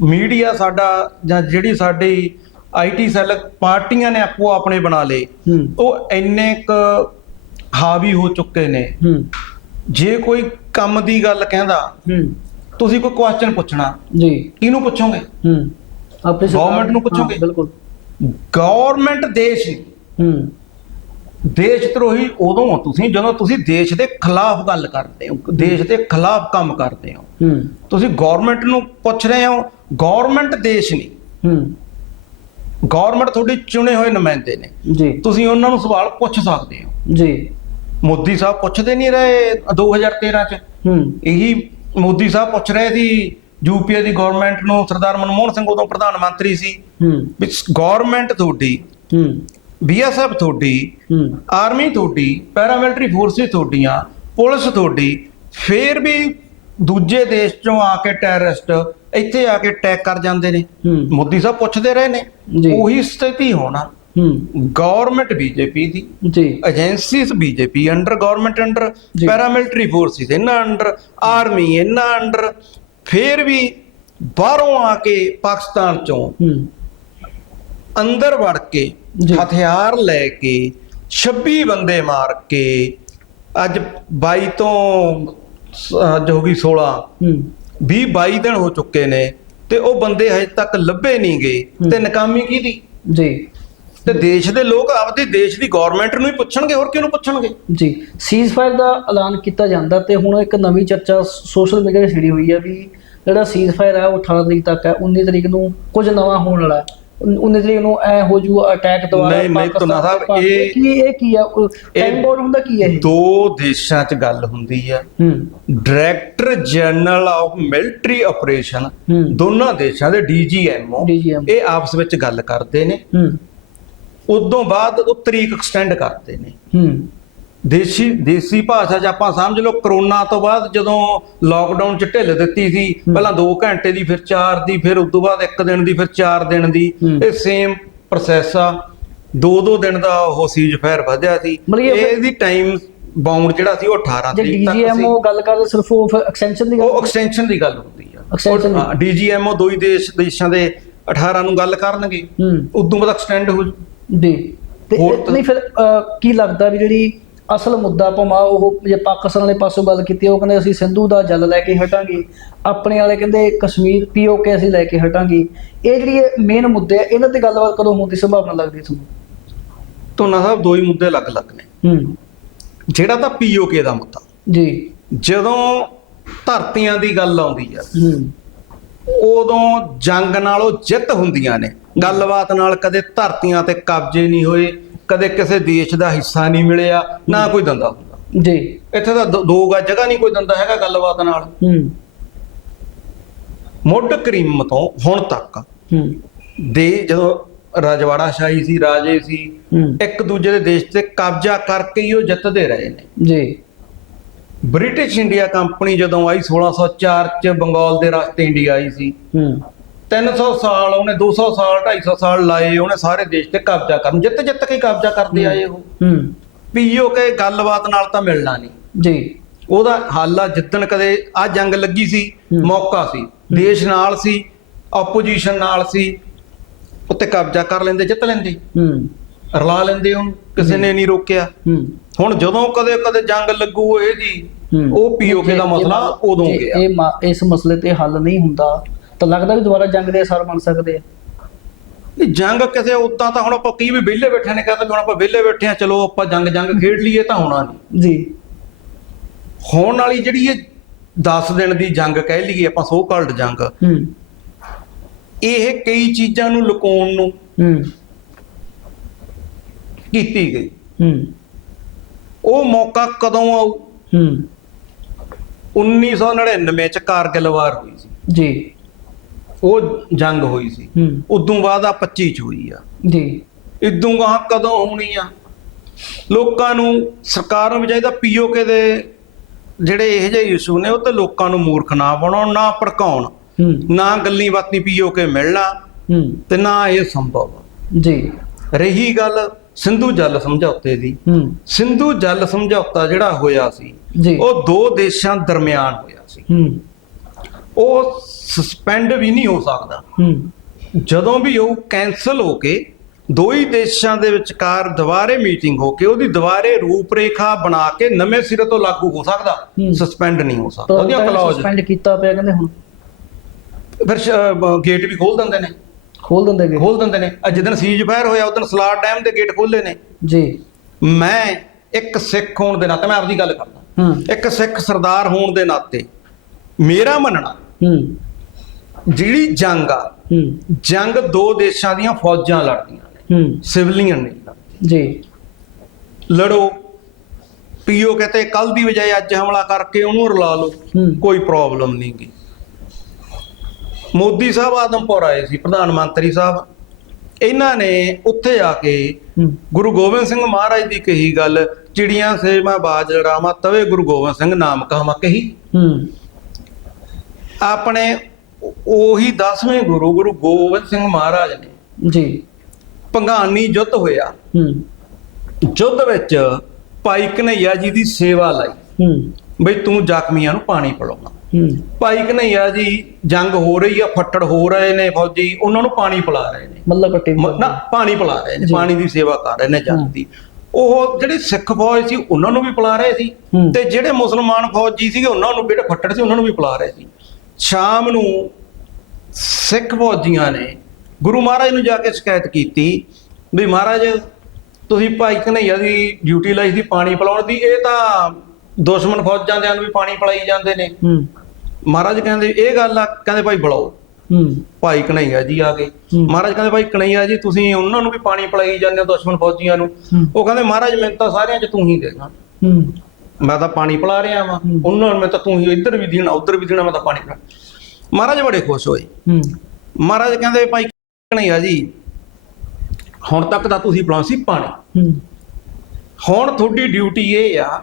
ਮੀਡੀਆ ਸਾਡਾ ਜਾਂ ਜਿਹੜੀ ਸਾਡੀ ਆਈਟੀ ਸੈੱਲ ਪਾਰਟੀਆਂ ਨੇ ਆਪੋ ਆਪਣੇ ਬਣਾ ਲਏ ਹੂੰ। ਉਹ ਇੰਨੇ ਕ ਹਾਵੀ ਹੋ ਚੁੱਕੇ ਨੇ। ਹੂੰ। ਜੇ ਕੋਈ ਕੰਮ ਦੀ ਗੱਲ ਕਹਿੰਦਾ ਹੂੰ। ਤੁਸੀਂ ਕੋਈ ਕੁਐਸਚਨ ਪੁੱਛਣਾ ਜੀ। ਕਿਹਨੂੰ ਪੁੱਛੋਗੇ? ਹੂੰ। ਆਪਣੀ ਸਰਕਾਰ- Government ਨੂੰ ਪੁੱਛੋਗੇ? ਬਿਲਕੁਲ। ਗਵਰਨਮੈਂਟ ਦੇਸ਼ ਹੂੰ। ਦੇਸ਼ ਧਰੋਹੀ ਉਦੋਂ ਹੋ ਤੁਸੀਂ ਜਦੋਂ ਤੁਸੀਂ ਦੇਸ਼ ਦੇ ਖਿਲਾਫ ਗੱਲ ਕਰਦੇ ਹੋ ਦੇਸ਼ ਦੇ ਖਿਲਾਫ ਕੰਮ ਕਰਦੇ ਹੋ। ਤੁਸੀਂ ਗਵਰਨਮੈਂਟ ਨੂੰ ਪੁੱਛ ਰਹੇ ਹੋ ਗਵਰਨਮੈਂਟ ਦੇਸ਼ ਨਹੀਂ। ਗਵਰਨਮੈਂਟ ਤੁਹਾਡੇ ਚੁਣੇ ਹੋਏ ਨੁਮਾਇੰਦੇ ਨੇ। ਜੀ। ਤੁਸੀਂ ਉਹਨਾਂ ਨੂੰ ਸਵਾਲ ਪੁੱਛ ਸਕਦੇ ਹੋ। ਜੀ। ਮੋਦੀ ਸਾਹਿਬ ਪੁੱਛਦੇ ਨਹੀਂ ਰਹੇ 2013 ਚ। ਹੂੰ। ਇਹੀ ਮੋਦੀ ਸਾਹਿਬ ਪੁੱਛ ਰਹੇ ਸੀ ਯੂਪੀਏ ਦੀ ਗਵਰਨਮੈਂਟ ਨੂੰ ਸਰਦਾਰ ਮਨਮੋਹਨ ਸਿੰਘ ਉਦੋਂ ਪ੍ਰਧਾਨ ਮੰਤਰੀ ਸੀ। ਹੂੰ। ਗਵਰਨਮੈਂਟ ਤੁਹਾਡੀ ਹੂੰ। ਬੀਐਸਐਫ ਤੁਹਾਡੀ ਆਰਮੀ ਤੁਹਾਡੀ ਪੈਰਾਮਿਲਟਰੀ ਫੋਰਸਿਸ ਤੁਹਾਡੀਆਂ ਪੁਲਿਸ ਤੁਹਾਡੀ ਫੇਰ ਵੀ ਦੂਜੇ ਦੇਸ਼ ਚੋਂ ਆ ਕੇ ਟੈਰਰਿਸਟ ਇੱਥੇ ਆ ਕੇ ਅਟੈਕ ਕਰ ਜਾਂਦੇ ਨੇ ਮੋਦੀ ਸਾਹਿਬ ਪੁੱਛਦੇ ਰਹੇ ਨੇ। ਉਹੀ ਸਥਿਤੀ ਹੋਣਾ ਗਵਰਨਮੈਂਟ ਬੀਜੇਪੀ ਦੀ ਜੀ agencies BJP under government under. Paramilitary forces ਇਹਨਾਂ ਅੰਡਰ ਆਰਮੀ ਇਹਨਾਂ ਅੰਡਰ ਫੇਰ ਵੀ ਬਾਹਰੋਂ ਆ ਕੇ ਪਾਕਿਸਤਾਨ ਚੋਂ ਅੰਦਰ ਵੜ ਕੇ। ਹਥਿਆਰ ਲੈ ਕੇ 26 ਬੰਦੇ ਮਾਰ ਕੇ ਅੱਜ 22 ਤੋਂ ਅੱਜ ਹੋ ਗਈ 16 ਹੂੰ। 20 22 ਦਿਨ ਹੋ ਚੁੱਕੇ ਨੇ ਤੇ ਉਹ ਬੰਦੇ ਹਜੇ ਤੱਕ ਲੱਭੇ ਨਹੀਂ ਗਏ। ਤੇ ਨਕਾਮੀ ਕਿਹਦੀ? ਜੀ। ਤੇ ਦੇਸ਼ ਦੇ ਲੋਕ ਆਪਦੇ ਦੇਸ਼ ਦੀ ਗਵਰਨਮੈਂਟ ਨੂੰ ਹੀ ਪੁੱਛਣਗੇ ਹੋਰ ਕਿਹਨੂੰ ਪੁੱਛਣਗੇ? ਜੀ। ਸੀਜ਼ਫਾਇਰ ਦਾ ਐਲਾਨ ਕੀਤਾ ਜਾਂਦਾ ਤੇ ਹੁਣ ਇੱਕ ਨਵੀਂ ਚਰਚਾ ਸੋਸ਼ਲ ਮੀਡੀਆ 'ਤੇ ਛਿੜੀ ਹੋਈ ਹੈ ਵੀ ਜਿਹੜਾ ਸੀਜ਼ਫਾਇਰ ਹੈ ਉਹ 18 ਤਰੀਕ ਤੱਕ ਹੈ 19 ਤਰੀਕ ਨੂੰ ਕੁਝ ਨਵਾਂ ਹੋਣ ਵਾਲਾ ਹੈ। 19 ਤਰੀਕ ਨੂੰ ਐ ਹੋ ਜੂ ਅਟੈਕ ਦੁਆਰਾ ਨਹੀਂ, ਨਹੀਂ, ਧੁਨਾ ਸਾਹਿਬ, ਇਹ- ਕੀ ਇਹ ਕੀ ਹੈ ਟਾਈਮ ਬੋਰਡ ਹੁੰਦਾ ਕੀ ਹੈ ਇਹ? ਦੋ ਦੇਸ਼ਾਂ 'ਚ ਗੱਲ ਹੁੰਦੀ ਆ। Director general of military operation. ਦੋਨਾਂ ਦੇਸ਼ਾਂ ਦੇ ਡੀਜੀਐਮਓ ਇਹ ਆਪਸ ਵਿੱਚ ਗੱਲ ਕਰਦੇ ਨੇ। ਉਦੋਂ ਬਾਅਦ ਉਹ ਤਰੀਕ ਐਕਸਟੈਂਡ ਕਰਦੇ ਨੇ। ਦੇਸੀ ਦੇਸੀ ਭਾਸ਼ਾ 'ਚ ਆਪਾਂ ਸਮਝ ਲਓ ਕਰੋਨਾ ਤੋਂ ਬਾਅਦ ਜਦੋਂ ਲਾਕਡਾਊਨ 'ਚ ਢਿੱਲ ਦਿੱਤੀ ਸੀ ਪਹਿਲਾਂ 2 ਘੰਟੇ ਦੀ ਫਿਰ 4 ਦੀ ਫਿਰ ਉਸ ਤੋਂ ਬਾਅਦ 1 ਦਿਨ ਦੀ ਫਿਰ 4 ਦਿਨ ਦੀ। ਇਹ ਸੇਮ ਪ੍ਰੋਸੈਸ ਆ। 2-2 ਦਿਨ ਦਾ ਉਹ ਸੀਜ ਫਾਇਰ ਵਧਿਆ ਸੀ। ਇਹਦੀ ਟਾਈਮ ਬਾਉਂਡ ਜਿਹੜਾ ਸੀ ਉਹ 18 ਜੇ ਤਰੀਕ ਤੱਕ ਸੀ। ਡੀਜੀਐਮਓ ਗੱਲ ਕਰਦੇ ਸਿਰਫ ਉਹ ਐਕਸਟੈਂਸ਼ਨ ਦੀ ਗੱਲ ਉਹ ਐਕਸਟੈਂਸ਼ਨ ਦੀ ਗੱਲ ਹੁੰਦੀ ਆ। ਦੀ। ਡੀਜੀਐਮਓ ਦੋ ਹੀ ਦੇਸ਼ ਦੇਸ਼ਾਂ ਦੇ 18 ਨੂੰ ਗੱਲ ਕਰਨਗੇ। ਉਦੋਂ ਬਾਅਦ ਐਕਸਟੈਂਡ ਹੋ ਜੂ। ਤੇ ਨਹੀਂ ਫਿਰ ਕੀ ਲੱਗਦਾ ਵੀ ਜਿਹੜੀ ਅਸਲ ਮੁੱਦਾ ਭਾਵੇਂ ਉਹ ਜੇ ਪਾਕਿਸਤਾਨ ਵਾਲੇ ਪਾਸੋਂ ਗੱਲ ਕੀਤੀ ਉਹ ਕਹਿੰਦੇ ਅਸੀਂ ਸਿੰਧੂ ਦਾ ਜਲ ਲੈ ਕੇ ਹਟਾਂਗੇ। ਆਪਣੇ ਵਾਲੇ ਕਹਿੰਦੇ ਕਸ਼ਮੀਰ ਪੀਓਕੇ ਅਸੀਂ ਲੈ ਕੇ ਹਟਾਂਗੇ। ਇਹ ਜਿਹੜੀ ਮੇਨ ਮੁੱਦੇ ਆ ਇਹਨਾਂ ਤੇ ਗੱਲਬਾਤ ਕਦੋਂ ਹੋਣ ਦੀ ਸੰਭਾਵਨਾ ਲੱਗਦੀ ਤੁਹਾਨੂੰ? ਧੋਨਾ ਸਾਹਿਬ ਦੋ ਹੀ ਮੁੱਦੇ ਅਲੱਗ-ਅਲੱਗ ਨੇ। ਹੂੰ। ਜਿਹੜਾ ਤਾਂ ਪੀਓਕੇ ਦਾ ਮੁੱਦਾ। ਜੀ। ਜਦੋਂ ਧਰਤੀਆਂ ਦੀ ਗੱਲ ਆਉਂਦੀ ਆ ਹੂੰ। ਉਦੋਂ ਜੰਗ ਨਾਲੋਂ ਜਿੱਤ ਹੁੰਦੀਆਂ ਨੇ। ਗੱਲਬਾਤ ਨਾਲ ਕਦੇ ਧਰਤੀਆਂ ਤੇ ਕਬਜ਼ੇ ਨਹੀਂ ਹੋਏ ਕਦੇ ਕਿਸੇ ਦੇਸ਼ ਦਾ ਹਿੱਸਾ ਨਹੀਂ ਮਿਲਿਆ ਨਾ ਕੋਈ ਦੰਦਾ ਹੁੰਦਾ। ਜੀ। ਇੱਥੇ ਤਾਂ ਦੋ- ਗਾ ਜਗ੍ਹਾ ਨਹੀਂ ਕੋਈ ਦੰਦਾ ਹੈਗਾ ਗੱਲਬਾਤ ਨਾਲ। ਹੂੰ। ਮੁੱਢ ਕਰੀਮ ਤੋਂ ਹੁਣ ਤੱਕ ਹੂੰ। ਦੇ ਜਦੋਂ ਰਜਵਾੜਾ ਸ਼ਾਹੀ ਸੀ ਰਾਜੇ ਸੀ ਇੱਕ ਦੂਜੇ ਦੇ ਦੇਸ਼ ਤੇ ਕਬਜ਼ਾ ਕਰਕੇ ਹੀ ਉਹ ਜਿੱਤਦੇ ਰਹੇ ਨੇ। ਜੀ। ਬ੍ਰਿਟਿਸ਼ ਇੰਡੀਆ ਕੰਪਨੀ ਜਦੋਂ ਆਈ 1604 ਚ ਬੰਗਾਲ ਦੇ ਰਸਤੇ ਇੰਡੀਆ ਆਈ ਸੀ। ਹੂੰ। 300 ਸਾਲ ਉਹਨੇ 200 ਸਾਲ 250 ਸਾਲ ਲਾਏ ਉਹਨੇ ਸਾਰੇ ਦੇਸ਼ ਤੇ ਕਬਜ਼ਾ ਕਰਨ। ਜਿੱਤ ਜਿੱਤ ਕੇ ਕਬਜ਼ਾ ਕਰਦੇ ਆਏ ਉਹ। ਹੂੰ। ਪੀਓ ਕੇ ਗੱਲਬਾਤ ਨਾਲ ਤਾਂ ਮਿਲਣਾ ਨਹੀਂ। ਜੀ। ਉਹਦਾ ਹੱਲ ਆ ਜਿੱਦਣ ਕਦੇ ਆ ਜੰਗ ਲੱਗੀ ਸੀ। ਮੌਕਾ ਸੀ। ਦੇਸ਼ ਨਾਲ ਸੀ ਆਪੋਜੀਸ਼ਨ ਨਾਲ ਸੀ ਉੱਤੇ ਕਬਜ਼ਾ ਕਰ ਲੈਂਦੇ ਜਿੱਤ ਲੈਂਦੇ। ਹੂੰ। ਰਲਾ ਲੈਂਦੇ ਉਹਨੂੰ ਕਿਸੇ ਨੇ ਨਹੀਂ ਰੋਕਿਆ। ਹੂੰ। ਹੁਣ ਜਦੋਂ ਕਦੇ ਕਦੇ ਜੰਗ ਲੱਗੂ ਇਹਦੀ। ਉਹ ਪੀਓਕੇ ਦਾ ਮਸਲਾ ਉਦੋਂ ਗਿਆ। ਇਹ ਇਸ ਮਸਲੇ ਤੇ ਹੱਲ ਨਹੀਂ ਹੁੰਦਾ ਤਾਂ ਲੱਗਦਾ ਵੀ ਦੁਬਾਰਾ ਜੰਗ ਦੇ ਅਸਰ ਬਣ ਸਕਦੇ ਆ। ਨਹੀਂ ਜੰਗ ਕਿਸੇ ਉਦਾਂ ਤਾਂ ਹੁਣ ਆਪਾਂ ਕੀ ਵੀ ਵਿਹਲੇ ਬੈਠੇ ਨੇ ਕਹਿੰਦੇ ਹੁਣ ਆਪਾਂ ਵਿਹਲੇ ਬੈਠੇ ਆ ਚਲੋ ਆਪਾਂ ਜੰਗ ਜੰਗ ਖੇਡ ਲਈਏ ਤਾਂ ਹੋਣਾ ਨਹੀਂ। ਜੀ। ਹੋਣ ਵਾਲੀ ਜਿਹੜੀ ਇਹ 10 ਦਿਨ ਦੀ ਜੰਗ ਕਹਿ ਲਈਏ ਆਪਾਂ ਸੋ ਕਾਲਡ ਜੰਗ। ਹੂੰ। ਇਹ ਕਈ ਚੀਜ਼ਾਂ ਨੂੰ ਲੁਕਾਉਣ ਨੂੰ ਹੂੰ। ਕੀਤੀ ਗਈ। ਹੂੰ। ਉਹ ਮੌਕਾ ਕਦੋਂ ਆਊ? ਹੂੰ। 1999 ਚ ਕਾਰਗਿਲ ਵਾਰ ਹੋਈ ਸੀ। ਜੀ। ਉਹ ਜੰਗ ਹੋਈ ਸੀ। ਉਦੋਂ ਬਾਅਦ ਆ 25 ਚ ਹੋਈ ਆ। ਜੀ। ਇਦੋਂ ਗਾਂ ਕਦੋਂ ਹੋਣੀ ਆ? ਲੋਕਾਂ ਨੂੰ ਸਰਕਾਰ ਨੂੰ ਚਾਹੀਦਾ ਪੀਓਕੇ ਦੇ ਜਿਹੜੇ ਇਹੋ ਜਿਹੇ ਇਸ਼ੂ ਨੇ ਉਹ ਤੇ ਲੋਕਾਂ ਨੂੰ ਮੂਰਖ ਨਾ ਬਣਾਉਣ ਨਾ ਭੜਕਾਉਣ। ਨਾ ਗੱਲੀ ਬਾਤੀ ਪੀਓਕੇ ਮਿਲਣਾ ਤੇ ਨਾ ਇਹ ਸੰਭਵ। ਜੀ। ਰਹੀ ਗੱਲ ਸਿੰਧੂ ਜਲ ਸਮਝੌਤੇ ਦੀ। ਸਿੰਧੂ ਜਲ ਸਮਝੌਤਾ ਜਿਹੜਾ ਹੋਇਆ ਸੀ ਉਹ ਦੋ ਦੇਸ਼ਾਂ ਦਰਮਿਆਨ ਹੋਇਆ ਸੀ। ਉਹ ਸਸਪੈਂਡ ਵੀ ਨਹੀਂ ਹੋ ਸਕਦਾ। ਜਦੋਂ ਵੀ ਉਹ ਕੈਨਸਲ ਹੋ ਕੇ ਦੋ ਹੀ ਦੇਸ਼ਾਂ ਦੇ ਵਿਚਕਾਰ ਦੁਬਾਰੇ ਮੀਟਿੰਗ ਹੋ ਕੇ ਉਹਦੀ ਦੁਬਾਰੇ ਰੂਪਰੇਖਾ ਬਣਾ ਕੇ ਨਵੇਂ ਸਿਰੇ ਤੋਂ ਲਾਗੂ ਹੋ ਸਕਦਾ। ਸਸਪੈਂਡ ਨਹੀਂ ਹੋ ਸਕਦਾ। ਉਹਦੀਆਂ ਕਲੌਜ਼ ਸਸਪੈਂਡ ਕੀਤਾ ਪਿਆ ਕਹਿੰਦੇ ਹੁਣ। ਫਿਰ ਗੇਟ ਵੀ ਖੋਲ ਦਿੰਦੇ ਨੇ। ਖੋਲ ਦਿੰਦੇ ਗਏ ਖੋਲ ਦਿੰਦੇ ਨੇ। ਅੱਜ ਦਿਨ ਸੀਜ ਫਾਇਰ ਹੋਇਆ ਉਦੋਂ ਸਲਾਰ ਡੈਮ ਦੇ ਗੇਟ ਖੋਲੇ ਨੇ। ਜੀ। ਮੈਂ ਇੱਕ ਸਿੱਖ ਹੋਣ ਦੇ ਨਾਤੇ ਮੈਂ ਆਪਦੀ ਗੱਲ ਕਰਦਾ। ਇੱਕ ਸਿੱਖ ਸਰਦਾਰ ਹੋਣ ਦੇ ਨਾਤੇ ਮੇਰਾ ਮੰਨਣਾ ਹੂੰ। ਜਿਹੜੀ ਜੰਗ ਆ ਹੂੰ। ਜੰਗ ਦੋ ਦੇਸ਼ਾਂ ਦੀਆਂ ਫੌਜਾਂ ਲੜਦੀਆਂ ਨੇ। ਹੂੰ। ਸਿਵਲੀਅਨ ਨਹੀਂ ਲੜਦੀਆਂ। ਜੀ। ਲੜੋ। ਪੀਓ ਕਹਤੇ ਕੱਲ ਦੀ ਬਜਾਏ ਅੱਜ ਹਮਲਾ ਕਰਕੇ ਉਹਨੂੰ ਰਲਾ ਲਓ। ਕੋਈ ਪ੍ਰੋਬਲਮ ਨਹੀਂ ਗੀ। ਮੋਦੀ ਸਾਹਿਬ ਆਦਮਪੁਰ ਆਏ ਸੀ ਪ੍ਰਧਾਨ ਮੰਤਰੀ ਸਾਹਿਬ। ਇਹਨਾਂ ਨੇ ਉੱਥੇ ਆ ਕੇ ਗੁਰੂ ਗੋਬਿੰਦ ਸਿੰਘ ਮਹਾਰਾਜ ਦੀ ਕਹੀ ਗੱਲ ਚਿੜੀਆਂ ਸੇ ਮੈਂ ਬਾਜ ਲੜਾਵਾਂ ਤਵੇ ਗੁਰੂ ਗੋਬਿੰਦ ਸਿੰਘ ਨਾਮ ਕਹਾਵਾਂ ਕਹੀ। ਹੂੰ। ਆਪਣੇ ਉਹ- ਉਹੀ 10ਵੇਂ ਗੁਰੂ ਗੁਰੂ ਗੋਬਿੰਦ ਸਿੰਘ ਮਹਾਰਾਜ ਨੇ ਜੀ। ਭੰਗਾਨੀ ਯੁੱਧ ਹੋਇਆ। ਹੂੰ। ਯੁੱਧ ਵਿੱਚ ਭਾਈ ਕਨਈਆ ਜੀ ਦੀ ਸੇਵਾ ਲਈ। ਹੂੰ। ਬਈ ਤੂੰ ਜ਼ਖਮੀਆਂ ਨੂੰ ਪਾਣੀ ਪਿਲਾਉਣਾ। ਹੂੰ। ਭਾਈ ਕਨਈਆ ਜੀ ਜੰਗ ਹੋ ਰਹੀ ਆ ਫੱਟੜ ਹੋ ਰਹੇ ਨੇ ਫੌਜੀ ਉਹਨਾਂ ਨੂੰ ਪਾਣੀ ਪਿਲਾ ਰਹੇ ਨੇ। ਮੱਲਾ ਪੱਟੀ ਨਾ ਪਾਣੀ ਪਿਲਾ ਰਹੇ ਨੇ। ਪਾਣੀ ਦੀ ਸੇਵਾ ਕਰ ਰਹੇ ਨੇ ਜੰਗ ਦੀ। ਉਹ ਜਿਹੜੇ ਸਿੱਖ ਫੌਜ ਸੀ ਉਹਨਾਂ ਨੂੰ ਵੀ ਪਿਲਾ ਰਹੇ ਸੀ। ਤੇ ਜਿਹੜੇ ਮੁਸਲਮਾਨ ਫੌਜੀ ਸੀਗੇ ਉਹਨਾਂ ਨੂੰ ਜਿਹੜੇ ਫੱਟੜ ਸੀ ਉਹਨਾਂ ਨੂੰ ਵੀ ਪਿਲਾ ਰਹੇ ਸੀ। ਸ਼ਾਮ ਨੂੰ ਸਿੱਖ ਫੌਜੀਆਂ ਨੇ ਗੁਰੂ ਮਹਾਰਾਜ ਨੂੰ ਜਾ ਕੇ ਸ਼ਿਕਾਇਤ ਕੀਤੀ ਵੀ ਮਹਾਰਾਜ ਤੁਸੀਂ ਭਾਈ ਕਨਈਆ ਦੀ ਡਿਊਟੀ ਲਾਈ ਸੀ ਪਾਣੀ ਪਿਲਾਉਣ ਦੀ ਇਹ ਤਾਂ ਦੁਸ਼ਮਣ ਫੌਜਾਂ ਦੇ ਨੂੰ ਵੀ ਪਾਣੀ ਪਿਲਾਈ ਜਾਂਦੇ ਨੇ। ਮਹਾਰਾਜ ਕਹਿੰਦੇ ਇਹ ਗੱਲ ਆ ਕਹਿੰਦੇ ਭਾਈ ਬੁਲਾਓ। ਭਾਈ ਕਨਈਆ ਜੀ ਆ ਗਏ। ਮਹਾਰਾਜ ਕਹਿੰਦੇ ਭਾਈ ਕਨਈਆ ਜੀ ਤੁਸੀਂ ਉਹਨਾਂ ਨੂੰ ਵੀ ਪਾਣੀ ਪਿਲਾਈ ਜਾਂਦੇ ਹੋ ਦੁਸ਼ਮਣ ਫੌਜੀਆਂ ਨੂੰ। ਉਹ ਕਹਿੰਦੇ ਮਹਾਰਾਜ ਮੈਨੂੰ ਤਾਂ ਸਾਰਿਆਂ 'ਚ ਤੂੰ ਹੀ ਦੇਗਾ ਮੈਂ ਤਾਂ ਪਾਣੀ ਪਿਲਾ ਰਿਹਾ ਵਾਂ। ਉਹਨਾਂ ਨੂੰ ਮੈਂ ਤਾਂ ਤੂੰ ਹੀ ਇੱਧਰ ਵੀ ਦੇਣਾ ਉੱਧਰ ਵੀ ਦੇਣਾ ਮੈਂ ਤਾਂ ਪਾਣੀ ਪਿਲਾ। ਮਹਾਰਾਜ ਬੜੇ ਖੁਸ਼ ਹੋਏ। ਹੂੰ। ਮਹਾਰਾਜ ਕਹਿੰਦੇ ਭਾਈ ਕਨਈਆ ਜੀ? ਹੁਣ ਤੱਕ ਤਾਂ ਤੁਸੀਂ ਪਿਲਾਉਂ ਸੀ ਪਾਣੀ। ਹੂੰ। ਹੁਣ ਤੁਹਾਡੀ ਡਿਊਟੀ ਇਹ ਆ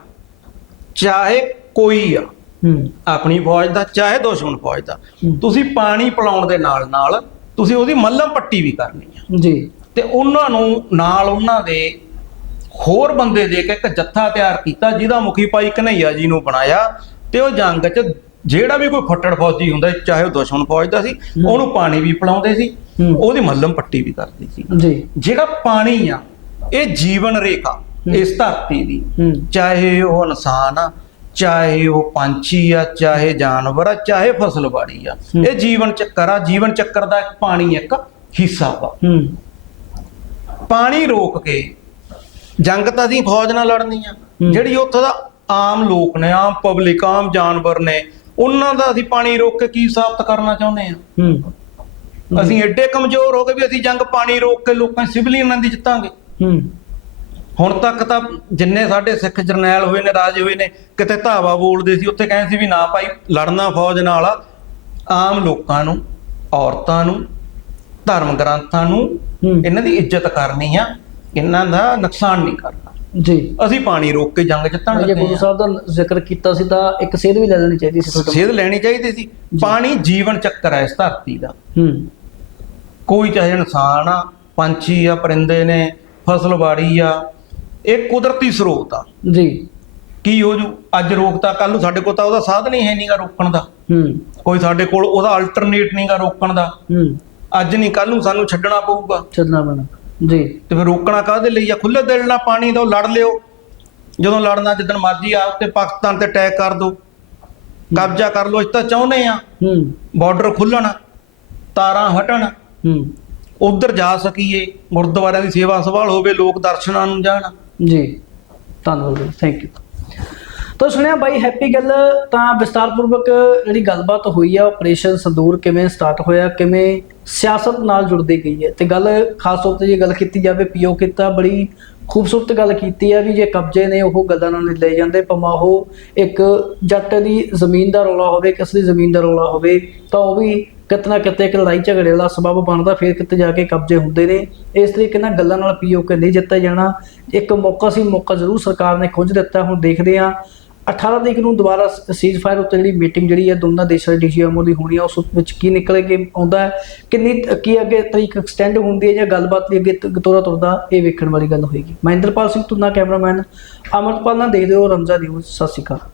ਚਾਹੇ ਕੋਈ ਆ ਹੂੰ। ਆਪਣੀ ਫੌਜ ਦਾ ਚਾਹੇ ਦੁਸ਼ਮਣ ਫੌਜ ਦਾ। ਤੁਸੀਂ ਪਾਣੀ ਪਿਲਾਉਣ ਦੇ ਨਾਲ ਨਾਲ ਤੁਸੀਂ ਉਹਦੀ ਮੱਲਮ ਪੱਟੀ ਵੀ ਕਰਨੀ ਆ। ਜੀ। ਤੇ ਉਹਨਾਂ ਨੂੰ ਨਾਲ ਉਹਨਾਂ ਦੇ ਹੋਰ ਬੰਦੇ ਦੇ ਕੇ ਇੱਕ ਜੱਥਾ ਤਿਆਰ ਕੀਤਾ ਜਿਹਦਾ ਮੁਖੀ ਭਾਈ ਕਨਈਆ ਜੀ ਨੂੰ ਬਣਾਇਆ ਤੇ ਉਹ ਜੰਗ 'ਚ ਜਿਹੜਾ ਵੀ ਕੋਈ ਫੱਟੜ ਫੌਜੀ ਹੁੰਦਾ ਚਾਹੇ ਉਹ ਦੁਸ਼ਮਣ ਫੌਜ ਦਾ ਸੀ। ਉਹਨੂੰ ਪਾਣੀ ਵੀ ਪਿਲਾਉਂਦੇ ਸੀ। ਉਹਦੀ ਮੱਲਮ ਪੱਟੀ ਵੀ ਕਰਦੇ ਸੀ ਜੀ ਜਿਹੜਾ ਪਾਣੀ ਆ ਇਹ ਜੀਵਨ ਰੇਖਾ। ਇਸ ਧਰਤੀ ਦੀ ਚਾਹੇ ਉਹ ਇਨਸਾਨ ਆ ਚਾਹੇ ਉਹ ਪੰਛੀ ਆ ਚਾਹੇ ਜਾਨਵਰ ਆ ਚਾਹੇ ਫਸਲਬਾੜੀ ਆ। ਇਹ ਜੀਵਨ ਚੱਕਰ ਆ ਜੀਵਨ ਚੱਕਰ ਦਾ ਇੱਕ ਪਾਣੀ ਇੱਕ ਹਿੱਸਾ ਵਾ ਪਾਣੀ ਰੋਕ ਕੇ ਜੰਗ ਤਾਂ ਅਸੀਂ ਫੌਜ ਨਾਲ ਲੜਨੀ ਆ। ਜਿਹੜੀ ਉੱਥੋਂ ਦਾ ਆਮ ਲੋਕ ਨੇ ਆਮ ਪਬਲਿਕ ਆਮ ਜਾਨਵਰ ਨੇ ਉਹਨਾਂ ਦਾ ਅਸੀਂ ਪਾਣੀ ਰੋਕ ਕੇ ਕੀ ਸਾਬਤ ਕਰਨਾ ਚਾਹੁੰਦੇ ਆ? ਹੂੰ। ਅਸੀਂ ਐਡੇ ਕਮਜ਼ੋਰ ਹੋ ਗਏ ਵੀ ਅਸੀਂ ਜੰਗ ਪਾਣੀ ਰੋਕ ਕੇ ਲੋਕਾਂ ਸਿਵਲੀਅਨਾਂ ਦੀ ਜਿੱਤਾਂਗੇ। ਹੁਣ ਤੱਕ ਤਾਂ ਜਿੰਨੇ ਸਾਡੇ ਸਿੱਖ ਜਰਨੈਲ ਹੋਏ ਨੇ ਰਾਜੇ ਹੋਏ ਨੇ ਕਿਤੇ ਧਾਵਾ ਬੋਲਦੇ ਸੀ ਉੱਥੇ ਕਹਿੰਦੇ ਸੀ ਵੀ ਨਾ ਭਾਈ ਲੜਨਾ ਫੌਜ ਨਾਲ ਆ। ਆਮ ਲੋਕਾਂ ਨੂੰ ਔਰਤਾਂ ਨੂੰ ਧਰਮ ਗ੍ਰੰਥਾਂ ਨੂੰ। ਇਹਨਾਂ ਦੀ ਇੱਜ਼ਤ ਕਰਨੀ ਆ। ਇਹਨਾਂ ਦਾ ਨੁਕਸਾਨ ਨਹੀਂ ਕਰਨਾ। ਜੀ। ਅਸੀਂ ਪਾਣੀ ਰੋਕ ਕੇ ਜੰਗ ਜਿੱਤਣ ਜੇ ਲੱਗੇ ਗੁਰੂ ਸਾਹਿਬ ਦਾ ਜ਼ਿਕਰ ਕੀਤਾ ਸੀ ਤਾਂ ਇੱਕ ਸੇਧ ਵੀ ਲੈ ਲੈਣੀ ਚਾਹੀਦੀ ਸੀ ਤੁਹਾਡੇ ਸੇਧ ਲੈਣੀ ਚਾਹੀਦੀ ਸੀ। ਪਾਣੀ ਜੀਵਨ ਚੱਕਰ ਹੈ ਇਸ ਧਰਤੀ ਦਾ। ਹੂੰ। ਕੋਈ ਚਾਹੇ ਇਨਸਾਨ ਆ ਪੰਛੀ ਆ ਪਰਿੰਦੇ ਨੇ ਫਸਲਬਾੜੀ ਆ ਇਹ ਕੁਦਰਤੀ ਸਰੋਤ ਆ। ਜੀ। ਕੀ ਹੋ ਜੂ? ਅੱਜ ਰੋਕਤਾ ਕੱਲ ਨੂੰ ਸਾਡੇ ਕੋਲ ਤਾਂ ਉਹਦਾ ਸਾਧਨ ਹੀ ਹੈ ਨਹੀਂਗਾ ਰੋਕਣ ਦਾ। ਹੂੰ। ਕੋਈ ਸਾਡੇ ਕੋਲ ਉਹਦਾ ਅਲਟਰਨੇਟ ਨਹੀਂਗਾ ਰੋਕਣ ਦਾ। ਹੂੰ। ਅੱਜ ਨਹੀਂ ਕੱਲ ਨੂੰ ਸਾਨੂੰ ਛੱਡਣਾ ਪਊਗਾ। ਚੱਲਣਾ ਪੈਣਾ। ਜੀ। ਤੇ ਫਿਰ ਰੋਕਣਾ ਕਾਹਦੇ ਲਈ ਆ? ਖੁੱਲੇ ਦਿਲ ਨਾਲ ਪਾਣੀ ਦੋ ਲੜ ਲਿਓ। ਜਦੋਂ ਲੜਨਾ ਜਿੱਦਣ ਮਰਜ਼ੀ ਆ ਤੇ ਪਾਕਿਸਤਾਨ ਤੇ ਅਟੈਕ ਕਰ ਦੋ। ਕਬਜ਼ਾ ਕਰ ਲਓ ਅਸੀਂ ਤਾਂ ਚਾਹੁੰਦੇ ਆ। ਹੂੰ। ਬਾਰਡਰ ਖੁੱਲਣ ਤਾਰਾਂ ਹਟਣ। ਹੂੰ। ਉਧਰ ਜਾ ਸਕੀਏ। ਗੁਰਦੁਆਰਿਆਂ ਦੀ ਸੇਵਾ ਸੰਭਾਲ ਹੋਵੇ ਲੋਕ ਦਰਸ਼ਨਾਂ ਨੂੰ ਜਾਣ। ਜੀ। ਧੰਨਵਾਦ ਥੈਂਕ ਯੂ ਤਾਂ ਸੁਣਿਆ ਬਾਈ ਹੈਪੀ ਗੱਲ ਤਾਂ ਵਿਸਤਾਰਪੂਰਵਕ ਜਿਹੜੀ ਗੱਲਬਾਤ ਹੋਈ ਆ ਆਪਰੇਸ਼ਨ ਸੰਦੂਰ ਕਿਵੇਂ ਸਟਾਰਟ ਹੋਇਆ, ਕਿਵੇਂ ਸਿਆਸਤ ਨਾਲ ਜੁੜਦੀ ਗਈ ਹੈ? ਤੇ ਗੱਲ ਖਾਸ ਤੌਰ ਤੇ ਜੇ ਗੱਲ ਕੀਤੀ ਜਾਵੇ ਪੀਓ ਕੀਤਾ, ਬੜੀ ਖੂਬਸੂਰਤ ਗੱਲ ਕੀਤੀ ਆ ਵੀ ਜੇ ਕਬਜ਼ੇ ਨੇ ਉਹ ਗੱਲਾਂ ਨਾਲ ਨਹੀਂ ਲੈ ਜਾਂਦੇ, ਭਾਵੇਂ ਉਹ ਇੱਕ ਜੱਟ ਦੀ ਜ਼ਮੀਨ ਦਾ ਰੌਲਾ ਹੋਵੇ, ਕਿਸੇ ਦੀ ਜ਼ਮੀਨ ਦਾ ਰੌਲਾ ਹੋਵੇ, ਤਾਂ ਉਹ ਵੀ ਕਿਤੇ ਨਾ ਕਿਤੇ ਇੱਕ ਲੜਾਈ ਝਗੜੇ ਦਾ ਸਬਬ ਬਣਦਾ, ਫਿਰ ਕਿਤੇ ਜਾ ਕੇ ਕਬਜ਼ੇ ਹੁੰਦੇ ਨੇ। ਇਸ ਤਰੀਕੇ ਨਾਲ ਗੱਲਾਂ ਨਾਲ ਪੀਓ ਕੇ ਨਹੀਂ ਜਿੱਤਿਆ ਜਾਣਾ। ਇੱਕ ਮੌਕਾ ਸੀ, ਮੌਕਾ ਜ਼ਰੂਰ ਸਰਕਾਰ ਨੇ ਖੁੰਝ ਦਿੱਤਾ, ਹੁਣ ਦੇਖਦੇ ਆ 18 ਤਰੀਕ ਨੂੰ ਦੁਬਾਰਾ ਸੀਜ਼ ਫਾਇਰ ਉੱਤੇ ਜਿਹੜੀ ਮੀਟਿੰਗ ਜਿਹੜੀ ਹੈ, ਦੋਨਾਂ ਦੇਸ਼ਾਂ ਦੇ ਡੀਜੀਐਮਓ ਦੀ ਹੋਣੀ ਹੈ, ਉਸ ਵਿੱਚ ਕੀ ਨਿਕਲ ਕੇ ਆਉਂਦਾ ਹੈ, ਕਿੰਨੀ ਕੀ ਅੱਗੇ ਤਰੀਕ ਐਕਸਟੈਂਡ ਹੁੰਦੀ ਹੈ ਜਾਂ ਗੱਲਬਾਤ ਦੀ ਅੱਗੇ ਤ- ਤੋਰਾ ਤੁਰਦਾ, ਇਹ ਵੇਖਣ ਵਾਲੀ ਗੱਲ ਹੋਏਗੀ। ਮਹਿੰਦਰਪਾਲ ਸਿੰਘ ਤੁਨਾ ਕੈਮਰਾਮੈਨ, ਅਮਰਪਾਲ ਨਾਲ ਦੇਖਦੇ ਹੋ ਰਮਜ਼ਾ ਨਿਊਜ਼ ਸਤਿ ਸ਼੍ਰੀ ਅਕਾਲ।